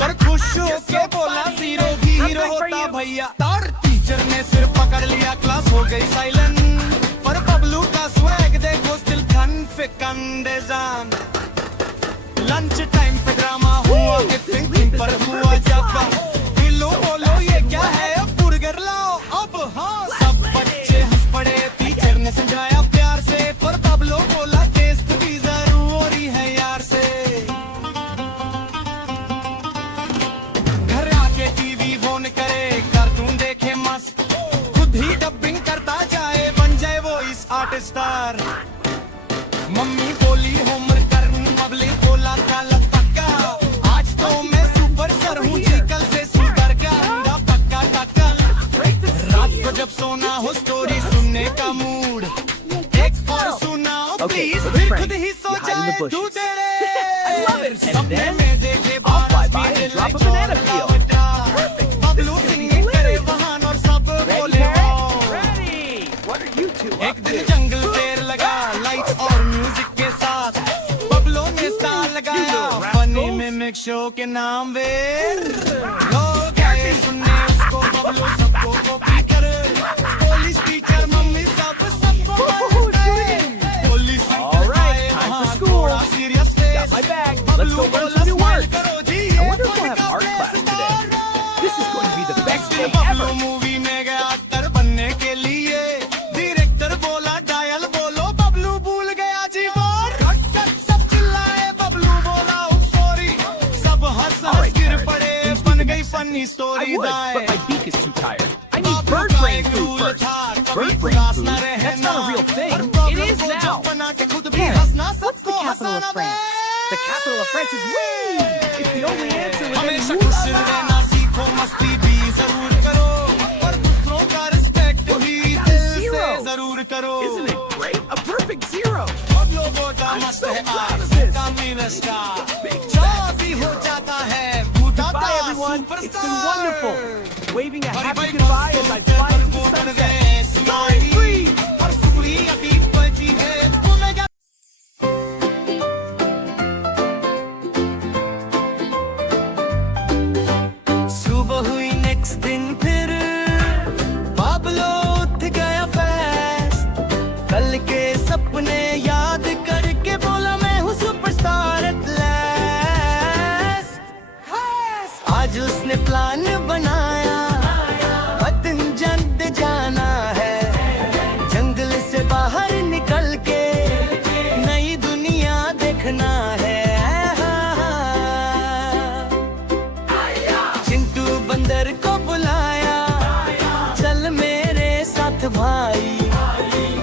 पर खुश होके बोला जीरो भी हीरो होता भैया और टीचर ने सिर पकड़ लिया क्लास हो गई साइलेंट पर बबलू का स्वैग देखो still confident design lunch time पे ड्रामा हुआ टिफिन पर हुआ जापा दिलो बोलो ये क्या है अब बर्गर लाओ अब हाँ सब बच्चे हंस पड़े टीचर ने समझाया प्यार से पर बबलो बोला टेस्ट भी जरूरी है यार से घर आके टीवी ऑन करे कार्टून देखे मस्त खुद ही डबिंग करता जाए बन जाए वो इस आर्टिस्ट स्टार मम्मी बोली होमवर्क कर बबली बोला था पक्का आज तो मैं सुपर सर हूँ जी कल से सुपर का अंडा पक्का काका रात को जब सोना हो स्टोरी सुनने का मूड एक और सुनाओ Okay, प्लीज for the फिर prank, खुद ही सो you hide in the जाए bushes. तू तेरे I love it. And सपने then में देखे I'll fly बारिश by भी and दिल drop a में banana और peel. लौटा Perfect. Bablu This is gonna be singing करे hilarious. वहां और सब Ready, बोले Harry? Wow Ready. What are you two एक up दिन to? जंगल फेर लगा लाइट और म्यूजिक के साथ बबलों ने स्टार लगाया फनी मिमिक शो के नाम वेर लोग आए सुनने उसको बबलो सबको कॉपी करे पुलिस टीचर मम्मी सबको police All right, time for school. Serious Got my bag. Let's go learn some new words. I wonder if we'll have art class today. This is going to be the best day Bablu ever. Movie में गया actor बनने के लिए director बोला dial बोलो बबलू भूल गया जी बोल कट कट सब चिल्लाए बबलू बोला सॉरी सब हंस All हंस right, गिर Karen. पड़े These बन people गई make funny sense. Story I would, दाएं but my beak is too tired. I need Babu bird का brain एक food रूल first. था, कभी Bird brain उदास food? ना रहना। That's not a real thing. और It बबलू is को now. जब बना के खुद भी Karen, हंसना what's the सबको capital हंसाना of France? The capital of France is Wii. It's the only answer with any हमेशा खुश woo-la-la. रहना सीखो मस्ती भी जरूर करो और दूसरों का रिस्पेक्ट भी दिल से Zero. जरूर करो Isn't it great? A perfect zero. सब लोगों का मस्त so है proud of आज this. का मिनिस्टर चाह भी हो जाता है भूता Bye, था everyone. It's been superstar wonderful. Waving a Hari happy भाई goodbye as I fly into the sunset. Fly free. और सुगली अभी बची है ओमेगा सुबह हुई नेक्स्ट दिन फिर बाबलो उठ गया फैस्ट कल के सपने याद करके बोला मैं हूँ सुपरस्टार एट लास्ट भाई।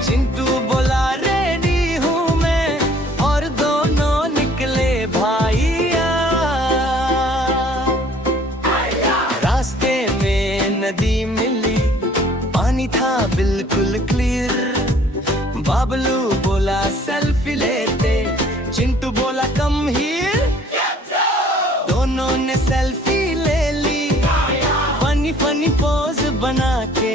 चिंटू बोला रेडी हूँ मैं, और दोनों निकले भाइया। रास्ते में नदी मिली, पानी था बिल्कुल क्लियर। बाबलू बोला सेल्फी लेते, चिंटू बोला कम हियर। दोनों ने सेल्फी ले ली, फनी फनी पोज बना के।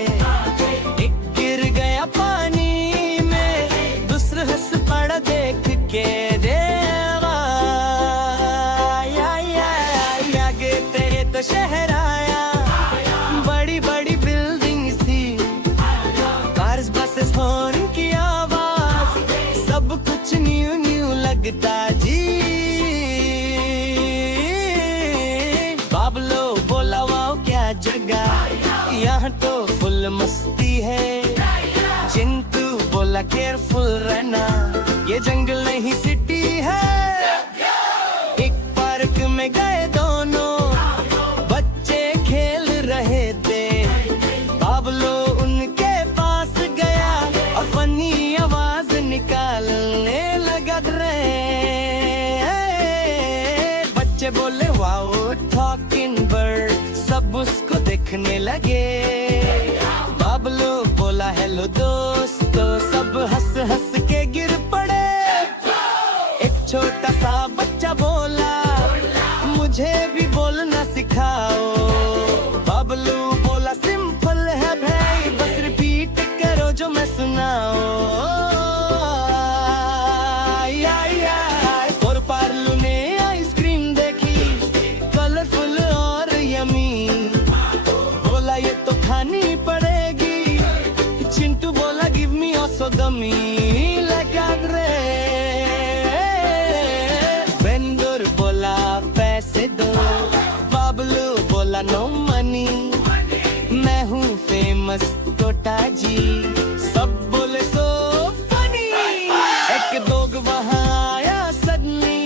एक गिर गया पानी में, दूसरा हंस पड़ा देख के। देवा आगे तेरे तो शहर आया, बड़ी बड़ी बिल्डिंग्स थी, कार्स बसेस हॉर्न की आवाज, सब कुछ न्यू न्यू लगता जी। बाबलो बोला वाओ क्या जगह, यहाँ तो फुल मस्ती है। चिंटू बोला केयरफुल रहना, ये जंगल नहीं सिटी है। एक पार्क में गए दोनों, बच्चे खेल रहे थे। बाबलो उनके पास गया और फनी आवाज निकालने लगा रे। बच्चे बोले वाओ टॉकिंग बर्ड, सब उसको देखने लगे। बाबलो बोला हेलो दोस्तों, सब हंस हंस के गिर पड़े। एक छोटा सा बच्चा बोला मुझे भी बोलना सिखाओ। बाबलू बोला सिंपल है भाई, बस रिपीट करो जो मैं सुनाओ। और पार्लू ने आइसक्रीम देखी, कलरफुल और यमी। बोला ये तो खानी पड़ेगी। चिंटू बोला गिव मी ऑल्सो दमी लगा रे। वेंडर बोला पैसे दो, बाबलू बोला नो मनी। मैं हूँ फेमस टोटा जी, सब बोले सो फनी। एक दोग वहाँ आया सडनली,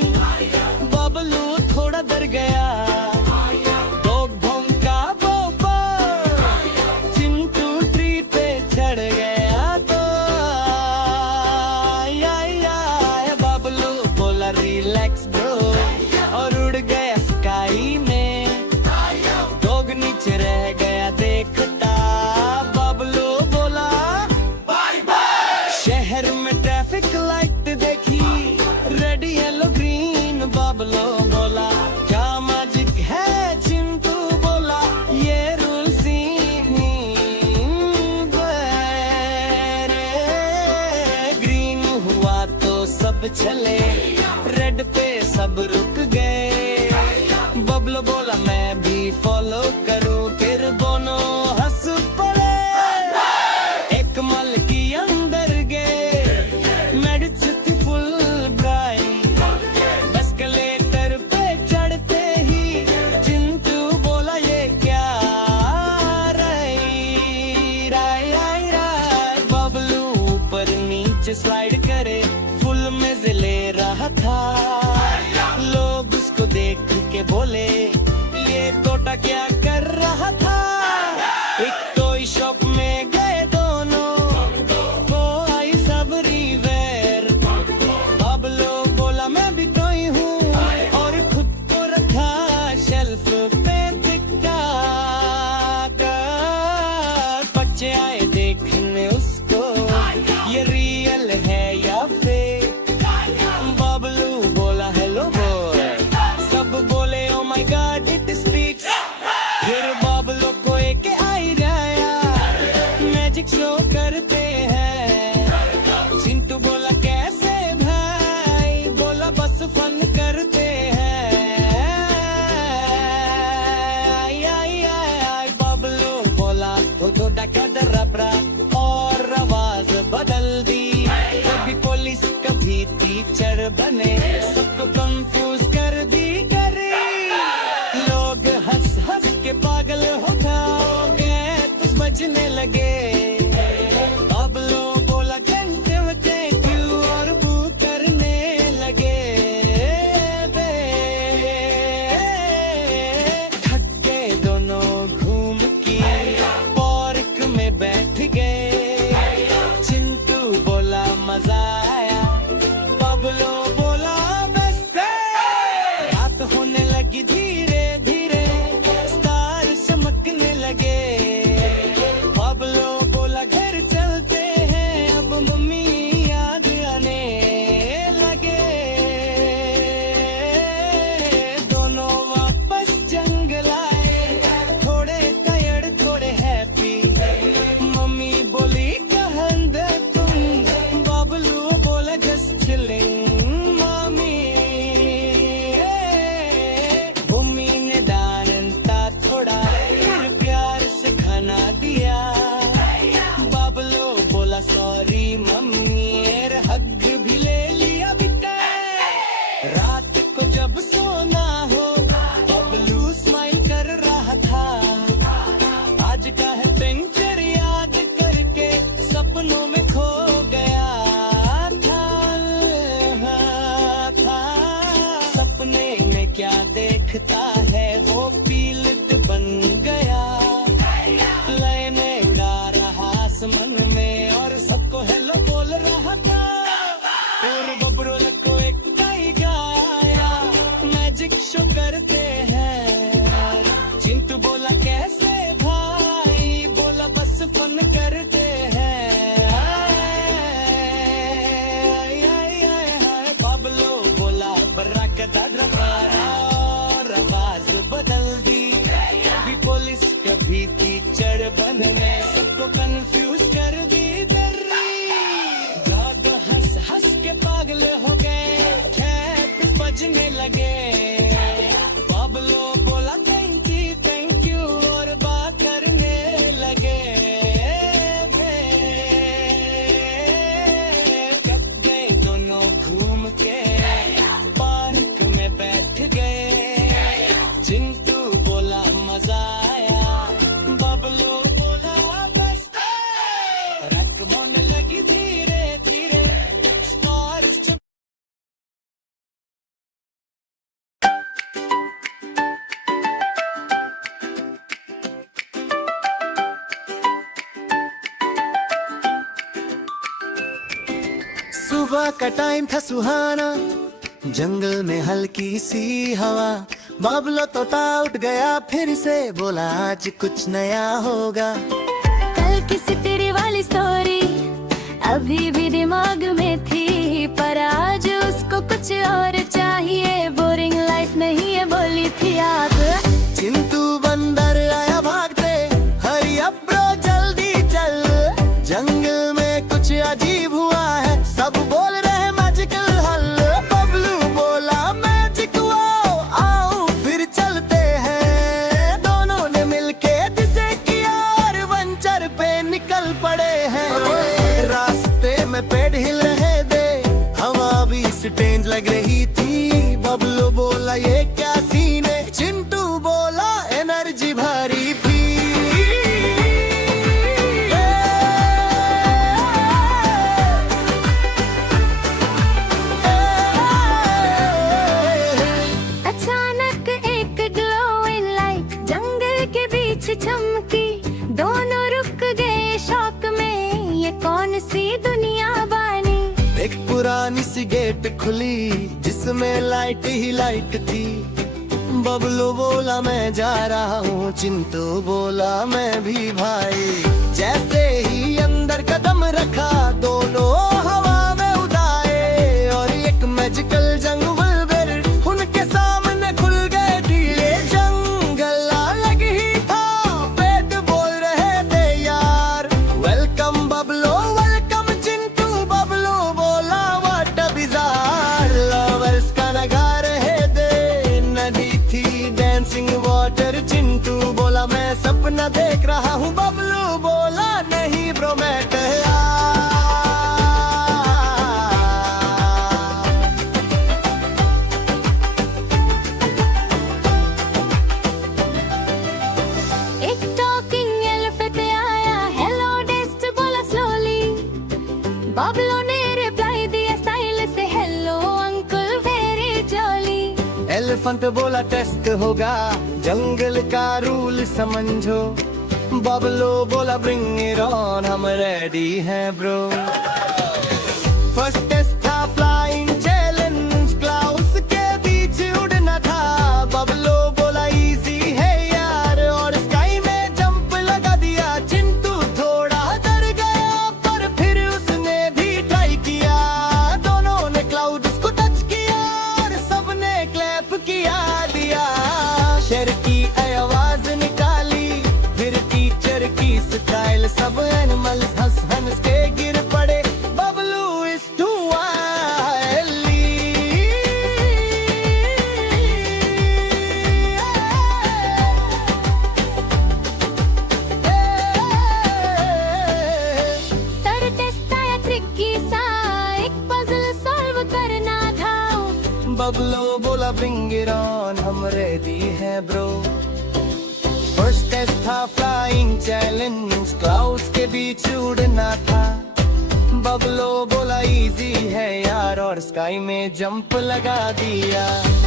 बाबलू थोड़ा डर गया। दोग भौंका बोपा, चिंटू ट्री पे चढ़ गया। तो बाबलू बोला रिलैक्स ब्रो, और उड़ गया स्काई में। दोग नीचे रह गया देखता। बाबलू बोला बाय बाय। शहर में ट्रैफिक लाइट देखी, रेड येलो ग्रीन। बाबलू बोला क्या मैजिक है। चिंटू बोला ये रूल्स ही ग्रीन हुआ तो सब चले, रेड पे सब रुक गए। बबलू बोला मैं भी फॉलो करूं, फिर दोनों हंस पड़े। एक मल की अंदर गए, मेडिट्स थी फुल ब्राइट। एस्केलेटर पे चढ़ते ही चिंटू बोला ये क्या बबलू ऊपर नीचे स्लाइड करे, फुल मजे ले रहा था। लोग उसको देख के बोले ये तोता क्या कर रहा था। एक टॉय शॉप में गए दोनों, वो आई सब रिवेयर। बाबलो बोला मैं भी टॉय हूँ, और खुद को रखा शेल्फ पे टिका कर। बच्चे आए देखने उसको, ये रियल है या फेक। बाबलू बोला हेलो बॉय, सब बोले oh my God it speaks. फिर बाबलो को एक आइडिया आया, मैजिक शो करते हैं। चिंटू बोला कैसे भाई, बोला बस फन करते हैं। बाबलू बोला तो डका डरा, और आवाज बदल दी। कभी पुलिस कभी टीचर बने, सबको कंफ्यूज कर दी करे। लोग हंस हंस के पागल हो गए, कुछ बजने लगे। बाबलू बोला घंटे बजे क्यों, और बू करने लगे। थक गए दोनों घूम के, पार्क में बैठ गए। मन में और सबको हेलो बोल रहा था। और बबरोल को एक गाई गाया, मैजिक शो करते हैं। चिंटू बोला कैसे भाई, बोला बस फन करते हैं। बाबलो बोला बर्रा का दादरा और आवाज बदल दी। कभी पुलिस कभी टीचर बनने सबको कंफ्यूज कर दी दर्री। लोग हंस हंस के पागल हो गए, ठेठ बजने लगे। बाबलो बोला थैंक यू और बात करने लगे। कब गए दोनों घूम के पार्क में बैठ गए। चिंटू बोला मजा आया, बबलो बोला बस। रक होने लगी धीरे धीरे स्टार्स जब सुबह का टाइम था सुहाना, जंगल में हल्की सी हवा। बाबलो तोता उठ गया फिर से, बोला आज कुछ नया होगा। कल किसी तेरी वाली स्टोरी अभी भी दिमाग में थी, पर आज उसको कुछ और चाहिए। बोरिंग लाइफ नहीं है बोली थी आप। चिंटू बंदर आया भागते, हरी अप ब्रो जल्दी चल। जंगल में कुछ अजीब हुआ है, सब बोल रहे मैजिकल हल। बबलू बोला मैजिक वो आओ फिर चलते हैं। दोनों ने मिलके दिशा किया और वंचर पे निकल पड़े हैं। रास्ते में पेड़ हिल रहे थे, हवा भी स्ट्रेंज लग रही थी। बबलू बोला ये क्या सीन है, चिंटू बोला एनर्जी भारी थी। अचानक एक ग्लोइंग लाइट जंगल के बीच चमकी। दोनों रुक गए शौक में, ये कौन सी दुनिया बानी। एक पुरानी सी गेट खुली जिसमें लाइट ही लाइट थी। बबलू बोला मैं जा रहा हूँ, चिंटू बोला मैं भी भाई। जैसे ही अंदर कदम रखा, दोनों हवा में उड़ाए और एक मैजिकल जंगल उनके सामने खुल गए धीरे। जंगल अलग ही था, पेड़ बोल रहे थे यार वेलकम बबलो वेलकम चिंटू। बबलू बोला व्हाट अ बिजार, लवर्स गाना गा रहे थे। नदी थी डांसिंग वाटर, चिंटू बोला मैं सपना देख रहा हूँ। बबलू बोला नहीं ब्रो मैं कहया। एक टॉकिंग एलिफेंट आया, हेलो डेस्ट बोला स्लोली। बबलो ने रिप्लाई दिया स्टाइल से, hello uncle very jolly. Elephant बोला टेस्ट होगा, जंगल का रूल समझो। बबलो बोला ब्रिंग इट ऑन, हम रेडी हैं ब्रो। फर्स्ट टेस्ट था फ्लाइंग चैलेंज, क्लाउड्स के बीच उड़ना था। बबलो बोला इजी है यार और स्काई में जंप लगा दिया। चिंटू थोड़ा डर गया पर फिर उसने भी ट्राई किया। दोनों ने क्लाउड्स को टच किया और सबने क्लैप किया दिया। शेर की आवाज निकाली, फिर टीचर की स्टाइल। सब एनिमल्स हंस हंस के गिर पड़े। Bablu is too wild. तर टेस्ट आया ट्रिकी सा, एक पजल सॉल्व करना था। बबलो बोला ब्रिंग इट ऑन, हम रेडी हैं ब्रो। फर्स्ट टेस्ट था फ्लाइंग चैलेंज, क्लाउड्स के बीच उड़ना था। बबलो बोला इजी है यार और स्काई में जंप लगा दिया।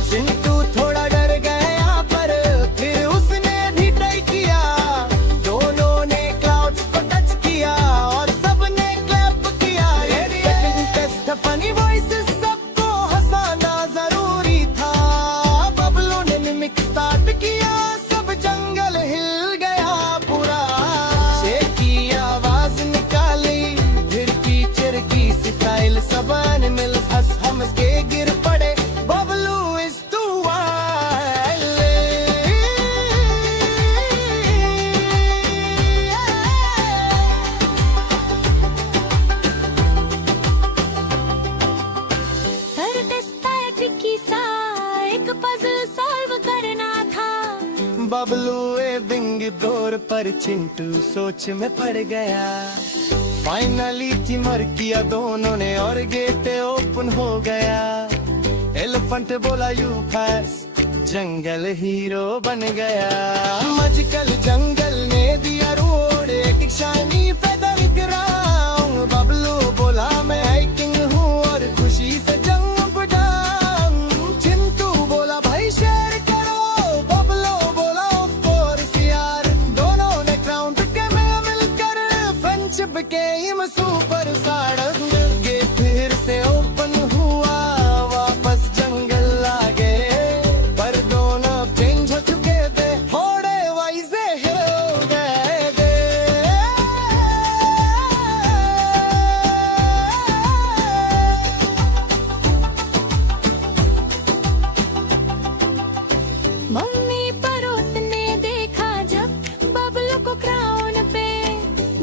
चिंटू थोड़ा डर गया पर फिर उसने भी ट्राई किया। दोनों ने क्लाउड्स को टच किया पर चिंटू सोच में पड़ गया। फाइनली टीमर किया दोनों ने और गेट ओपन हो गया। एलिफेंट बोला यू फास्ट, जंगल हीरो बन गया। मैजिकल जंगल ने दिया रोड, एक शाइनी फेदर ग्राउंड। बबलू बोला मैं हाइकिंग हूँ और खुशी से जंग बुझाऊं। चिंटू बोला भाई शेयर करो, बबलू बोला ऑफ कोर्स यार। दोनों ने क्राउन के मिलकर friendship game super star. Gate फिर से ओपन हुआ, वापस जंगल आ गए। पर दोनों चेंज हो चुके थे, थोड़े वाइजे हो गए थे। मम्मी परोत ने देखा जब बबलू को क्राउन पे,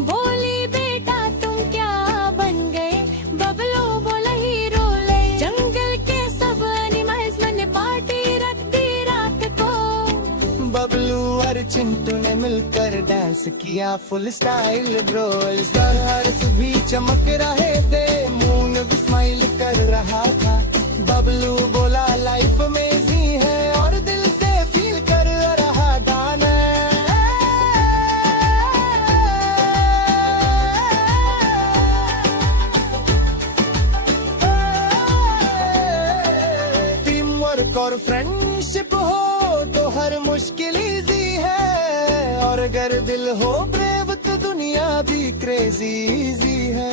बोली बेटा तुम क्या बन गए। बबलू बोला हीरो ले। जंगल के सब एनिमल्स ने पार्टी रख दी रात को। बबलू और चिंटू ने मिलकर डांस किया फुल स्टाइल ब्रो। स्टार्स भी चमक रहे थे, मून भी स्माइल कर रहा था। बबलू बोला लाइफ अमेजिंग है और दिल से फील कर रहा गाना। टीम वर्क और फ्रेंडशिप हो तो हर मुश्किल इजी है। और अगर दिल हो ब्रेव तो दुनिया भी क्रेजी इजी है।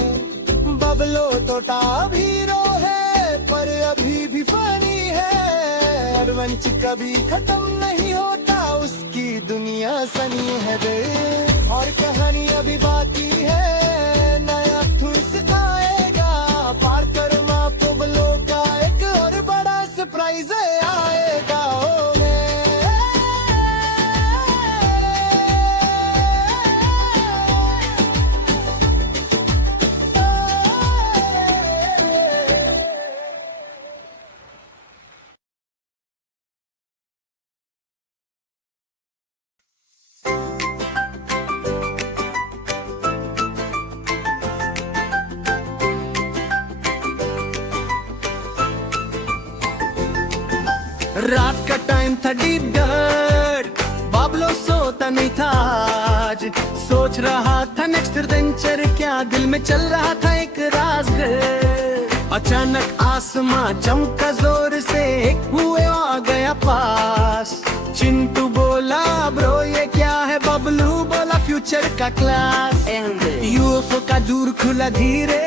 बबलो तो टॉप हीरो है पर अभी भी फनी है। एडवेंचर कभी खत्म नहीं होता, उसकी दुनिया सनी है दे। और कहानी अभी बाकी है, नया ट्विस्ट आएगा। पार कर माँ बबलो का एक और बड़ा सरप्राइज आएगा। ओ मैं रात का टाइम था डीप डर्ट, बाबलो सोता नहीं था आज। सोच रहा था नेक्स्ट एडवेंचर क्या, दिल में चल रहा था एक राज। अचानक आसमां चमका जोर से, एक हुए आ गया पास। चिंटू बोला ब्रो ये क्या है, बबलू बोला फ्यूचर का क्लास। यूएफओ का दूर खुला धीरे,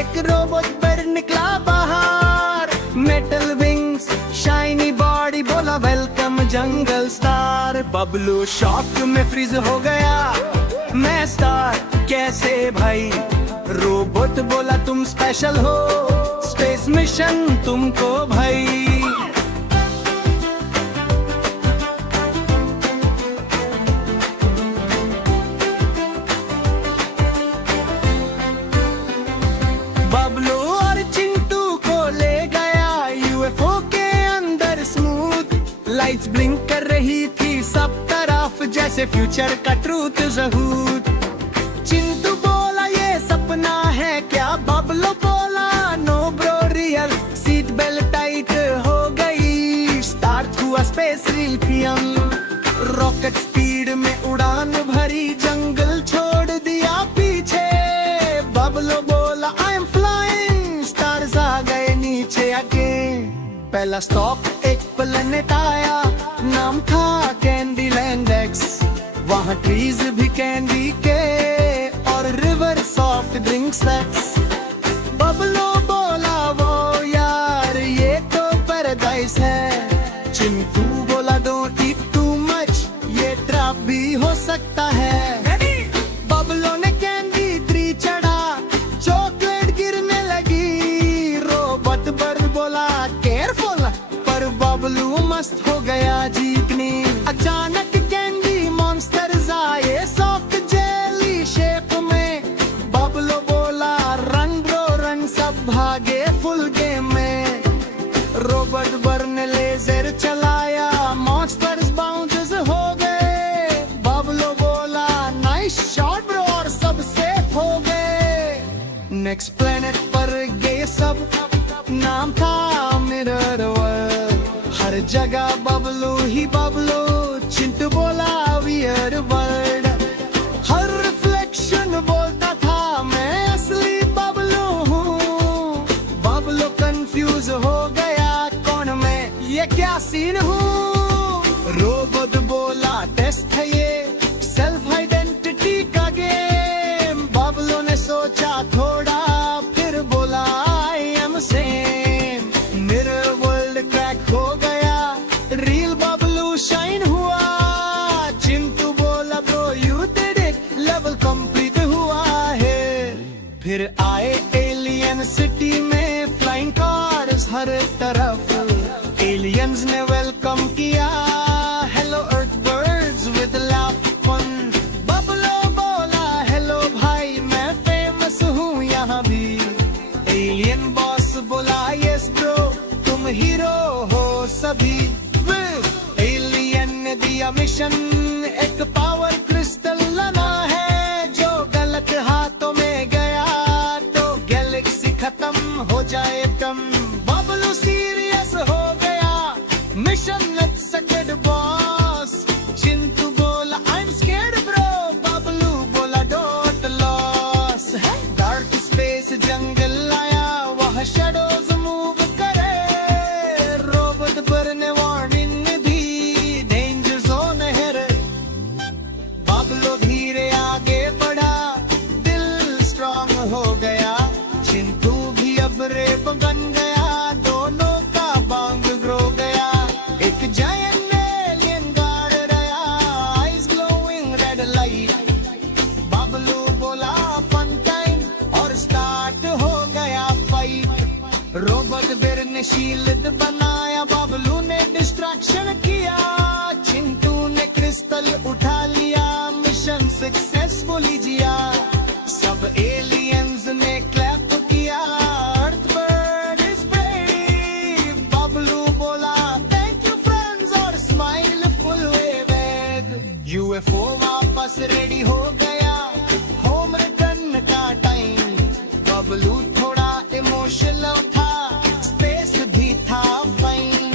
एक रोबोट पर निकला बाहर। मेटल विंग्स शाइनी बॉडी, बोला वेलकम जंगल स्टार। बबलू शॉक में फ्रीज हो गया, मैं स्टार कैसे भाई। रोबोट बोला तुम स्पेशल हो, स्पेस मिशन तुमको भाई। बबलू और चिंटू को ले गया यूएफओ के अंदर स्मूथ। लाइट्स ब्लिंक कर रही थी सब तरफ, जैसे फ्यूचर का ट्रूथ ज़हूर। चिंटू बोला ये सपना है क्या, बबलू बोला no bro real. Seat belt tight हो गई, स्टार्ट हुआ स्पेस रिलिपियम। रॉकेट स्पीड में उड़ान भरी, जंगल छोड़ दिया पीछे। बबलू बोला आई एम फ्लाइंग, स्टार्स आ गए नीचे अगेन। पहला स्टॉप एक प्लेनेट आया, नाम था कैंडी लैंड एक्स। वहाँ ट्रीज भी कैंडी के और रिवर सॉफ्ट ड्रिंक सेक्स। बबलो बोला वो यार ये तो पैराडाइस है। चिंटू बोला डोंट ईट टू मच, ये ट्रैप भी हो सकता है। बबलो ने कैंडी ट्री चढ़ा, चॉकलेट गिरने लगी। रोबोट पर बोला केयरफुल, पर बबलू मस्त हो गया जीतनी। अचानक कैंडी मॉन्स्टर्स आए सॉफ्ट जेली शेप में। बबलो बोला रन ब्रो रन, सब भागे फुल गेम में। रोबोट बर्न लेजर चलाया, मॉन्स्टर्स बाउंस हो गए। बबलो बोला नेक्स्ट प्लेनेट पर गए सब, नाम था मिरर वर्ल्ड। हर जगह बबलू ही बबलू, चिंटू बोला वियर वर्ल्ड। हर रिफ्लेक्शन बोलता था मैं असली बबलू हूँ। बबलू कंफ्यूज हो गया, कौन मैं, ये क्या सीन हूँ। रोबोट बोला टेस्ट है ये, सेल्फ आइडेंटिटी का गेम। बबलू ने सोचा थोड़ा, फिर बोला I am same. Mirror world crack हो गया, रियल बबलू शाइन हुआ। चिंटू बोला bro you did it, level complete हुआ है। फिर आए एलियन सिटी में, फ्लाइंग कार्स हर तरफ। एलियंस ने वेलकम किया, hello earth birds with laugh fun. Bablu बोला हेलो भाई, मैं फेमस हूँ यहाँ भी। एलियन बॉस बोला यस ब्रो, तुम हीरो हो सभी। एलियन ने दिया मिशन, एक पावर क्रिस्टल लाना है। जो गलत हाथों में गया तो गैलेक्सी खत्म हो जाए कम। बबलू सीरियस हो गया, mission let's second boss. Chintu बोला I am scared bro, Bablu बोला डोंट लॉस। डार्क स्पेस जंगल आया, वहाँ शैडोज मूव करे। रोबोट पर ने वार्निंग दी, डेंजर जोन है रे। बबलू धीरे आगे बढ़ा, दिल स्ट्रांग हो गया। चिंटू भी अब रेप बन गया, दोनों का बांग ग्रो गया। एक जायंट एलियन गार्ड रहा, eyes glowing red light. Bablu बोला फन टाइम, और स्टार्ट हो गया फाइट। रोबोट बेर ने शील्ड बनाया, बबलू ने डिस्ट्रैक्शन किया। चिंटू ने क्रिस्टल उठा लिया, मिशन सक्सेसफुली जिया। सब एलियंस ने क्लैप किया, अर्थ बर्ड इज ब्रेव। बबलू बोला थैंक यू फ्रेंड्स, और स्माइल फुल वेव। यूएफओ वापस रेडी हो गया, होम रिटर्न का टाइम। बबलू थोड़ा इमोशनल था, स्पेस भी था फाइन।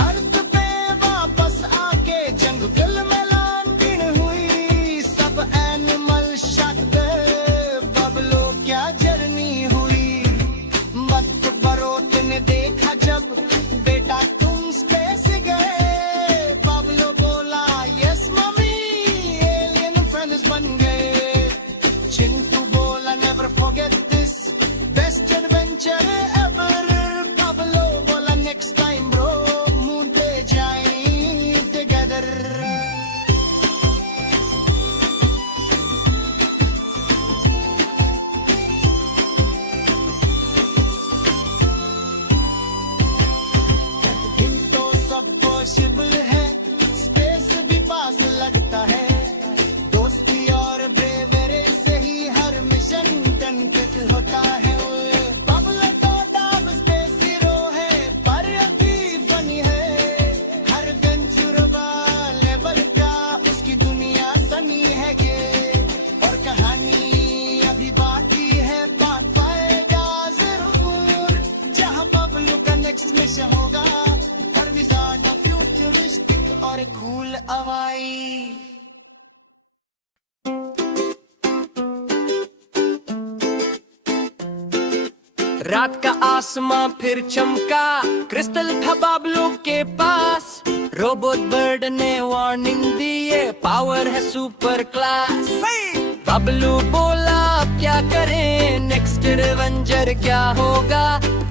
अर्थ पे वापस आके जंगल में लैंडिंग हुई, सब एनिमल शक्ड। बबलू क्या जर्नी हुई। मत बरोत ने देखा जब, बेटा तुम स्पेस गए। बबलू बोला यस मम्मी, एलियन फ्रेंड्स बन गए। चिंटू बोला never forget this, best adventure ever. Bablu बोला नेक्स्ट टाइम ब्रो, मून पे जाएं टुगेदर। तो सब पॉसिबल है, स्पेस भी पास लगता है। दोस्ती और ब्रेवरी से ही हर मिशन कंप्लीट होता है। बबलू तो डाब स्पेस हीरो है, पर अभी फनी है। हर वेंचुरबा लेवल का उसकी दुनिया सनी है ये। और कहानी अभी बाकी है, बात पाएगा जरूर। जहाँ बबलू का नेक्स्ट मिशन होगा, और भी ज्यादा फ्यूचरिस्टिक और कूल हवाई। रात का आसमां फिर चमका, क्रिस्टल था बबलू के पास। रोबोट बर्ड ने वार्निंग दी, ये पावर है सुपर क्लास। बबलू बोला अब क्या करें, नेक्स्ट एडवेंचर क्या होगा।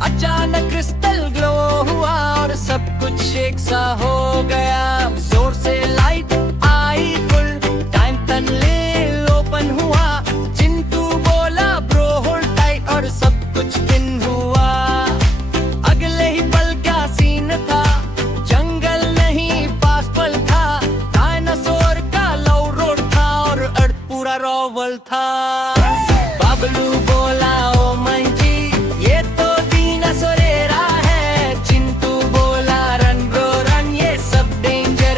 अचानक क्रिस्टल ग्लो हुआ, और सब कुछ एक सा हो गया। जोर से लाइट आई फुल, टाइम टनल ओपन हुआ। चिंटू बोला ब्रो होल्ड टाइट, और सब कुछ दिन हुआ। अगले ही पल का सीन था, जंगल नहीं पास पल था। डायनासोर का लव रोड था, और अर्थ पूरा रॉवल था। बबलू बोला ओ माय जी, ये तो डायनासोरेरा है। चिंटू बोला रन ब्रो रन, ये सब डेंजर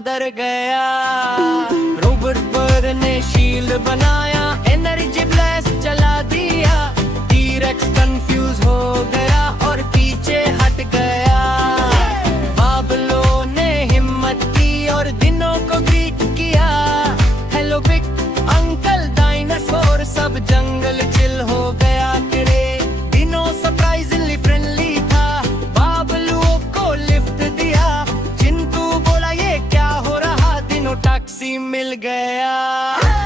डर गया। रॉबर्ट बर्न ने शील्ड बनाया, एनर्जी ब्लास्ट चला दिया। टी-रेक्स कंफ्यूज हो गया और पीछे हट गया। बाबलो ने हिम्मत की और दिनों को ग्रीट किया। हेलो बिग अंकल डायनासोर, सब जंगल चिल हो गया। तेरे दिनों सरप्राइजिंगली फ्रेंडली था। बाबलू को लिफ्ट दिया। चिंटू बोला ये क्या हो रहा, दिनों टैक्सी मिल गया।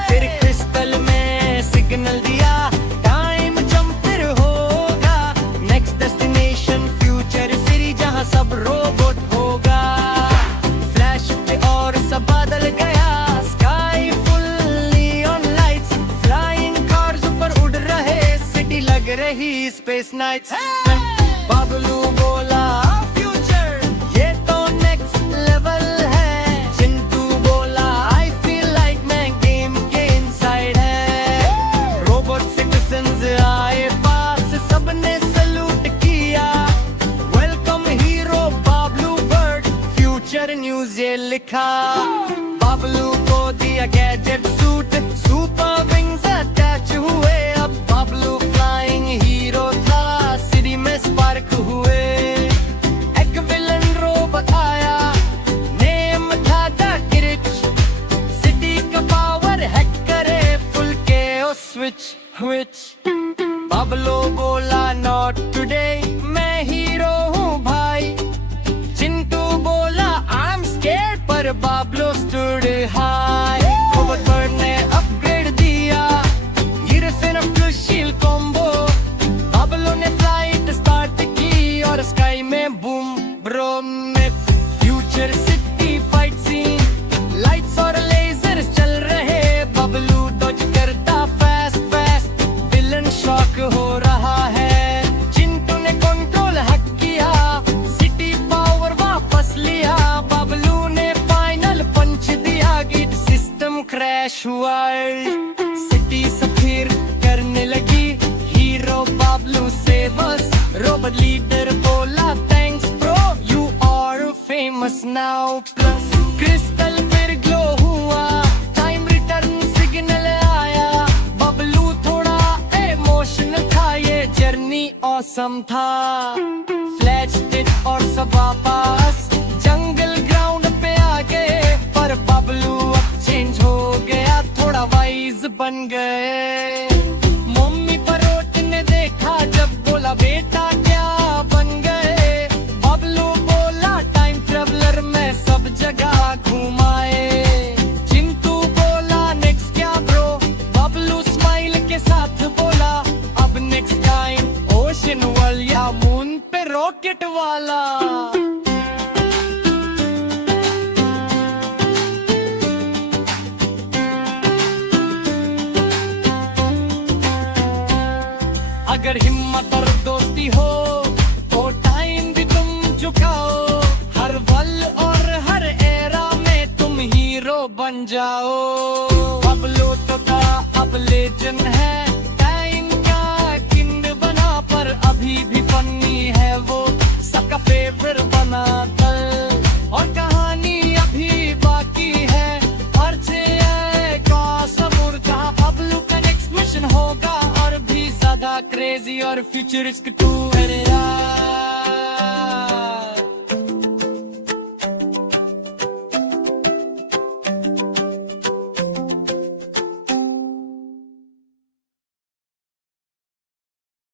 फिर क्रिस्टल में सिग्नल दिया, टाइम जंप फिर होगा। नेक्स्ट डेस्टिनेशन फ्यूचर सिटी, जहां सब रोबोट होगा। फ्लैश पे और सब बदल गया। Sky full neon lights, flying cars ऊपर उड़ रहे। सिटी लग रही स्पेस नाइट्स। बाबलू बोला फ्यूचर ये तो नेक्स्ट लेवल है। चिंटू बोला आई फील लाइक मैं गेम के इनसाइड है। रोबोट सिटीजंस आए पास, सबने सैल्यूट किया। Welcome hero Bablu bird, future news ये लिखा। बाबलू को दिया gadget suit, super wings attach हुए। अब बाबलू फ्लाइंग हीरो था, सिटी में स्पार्क हुए। एक विलन रोबोट आया, नेम था द ग्रिच। सिटी का पावर हैक करे, फुल केओस स्विच। बाबलो बोला नॉट टुडे, मैं हीरो हूँ भाई। चिंटू बोला आई एम स्केर्ड, पर Bablo stood high. Robert burn ने अपग्रेड दिया, हीरोसिन up to shield combo. Bablo ने फ्लाइट स्टार्ट की और स्काई में बूम ब्रोम में future city fight scene. Lights और लेजर्स चल रहे, बाबलू डॉज करता फास्ट फास्ट। विलन शॉक हो रहा है, चिंटू ने कंट्रोल हैक किया। सिटी पावर वापस लिया, बाबलू ने फाइनल पंच दिया। गिट सिस्टम क्रैश हुआ, सिटी सफिर करने लगी। Hero Bablu savers, robot leader बोला thanks bro, you are famous now. Plus crystal फिर ग्लो हुआ, टाइम रिटर्न सिग्नल आया। बाबलू थोड़ा इमोशनल था, ये जर्नी ऑसम था। फ्लैश डिट और सब वापस जंगल ग्राउंड पे आ गए। पर बाबलू अब चेंज हो गया, थोड़ा वाइज बन गए। मम्मी परोट ने देखा जब बोला बेटा क्या बन गए। बाबलू बोला टाइम ट्रेवलर में सब जगह घुमाए। चिंटू बोला नेक्स्ट क्या ब्रो, बाबलू स्माइल के साथ बोला अब नेक्स्ट टाइम ओशन वर्ल्ड या मून पे रॉकेट वाला। अगर हिम्मत और दोस्ती हो तो टाइम भी तुम झुकाओ। हर पल और हर एरा में तुम हीरो बन जाओ। बाबलू तो था अब लेजेंड है, टाइम का किंग बना। पर अभी भी फनी है वो, सबका फेवरेट बना कल। और कहानी अभी बाकी है, और का सबूर था। बाबलू का नेक्स्ट मिशन होगा और भी ज्यादा क्रेजी और फ्यूचरिस्टिक टू।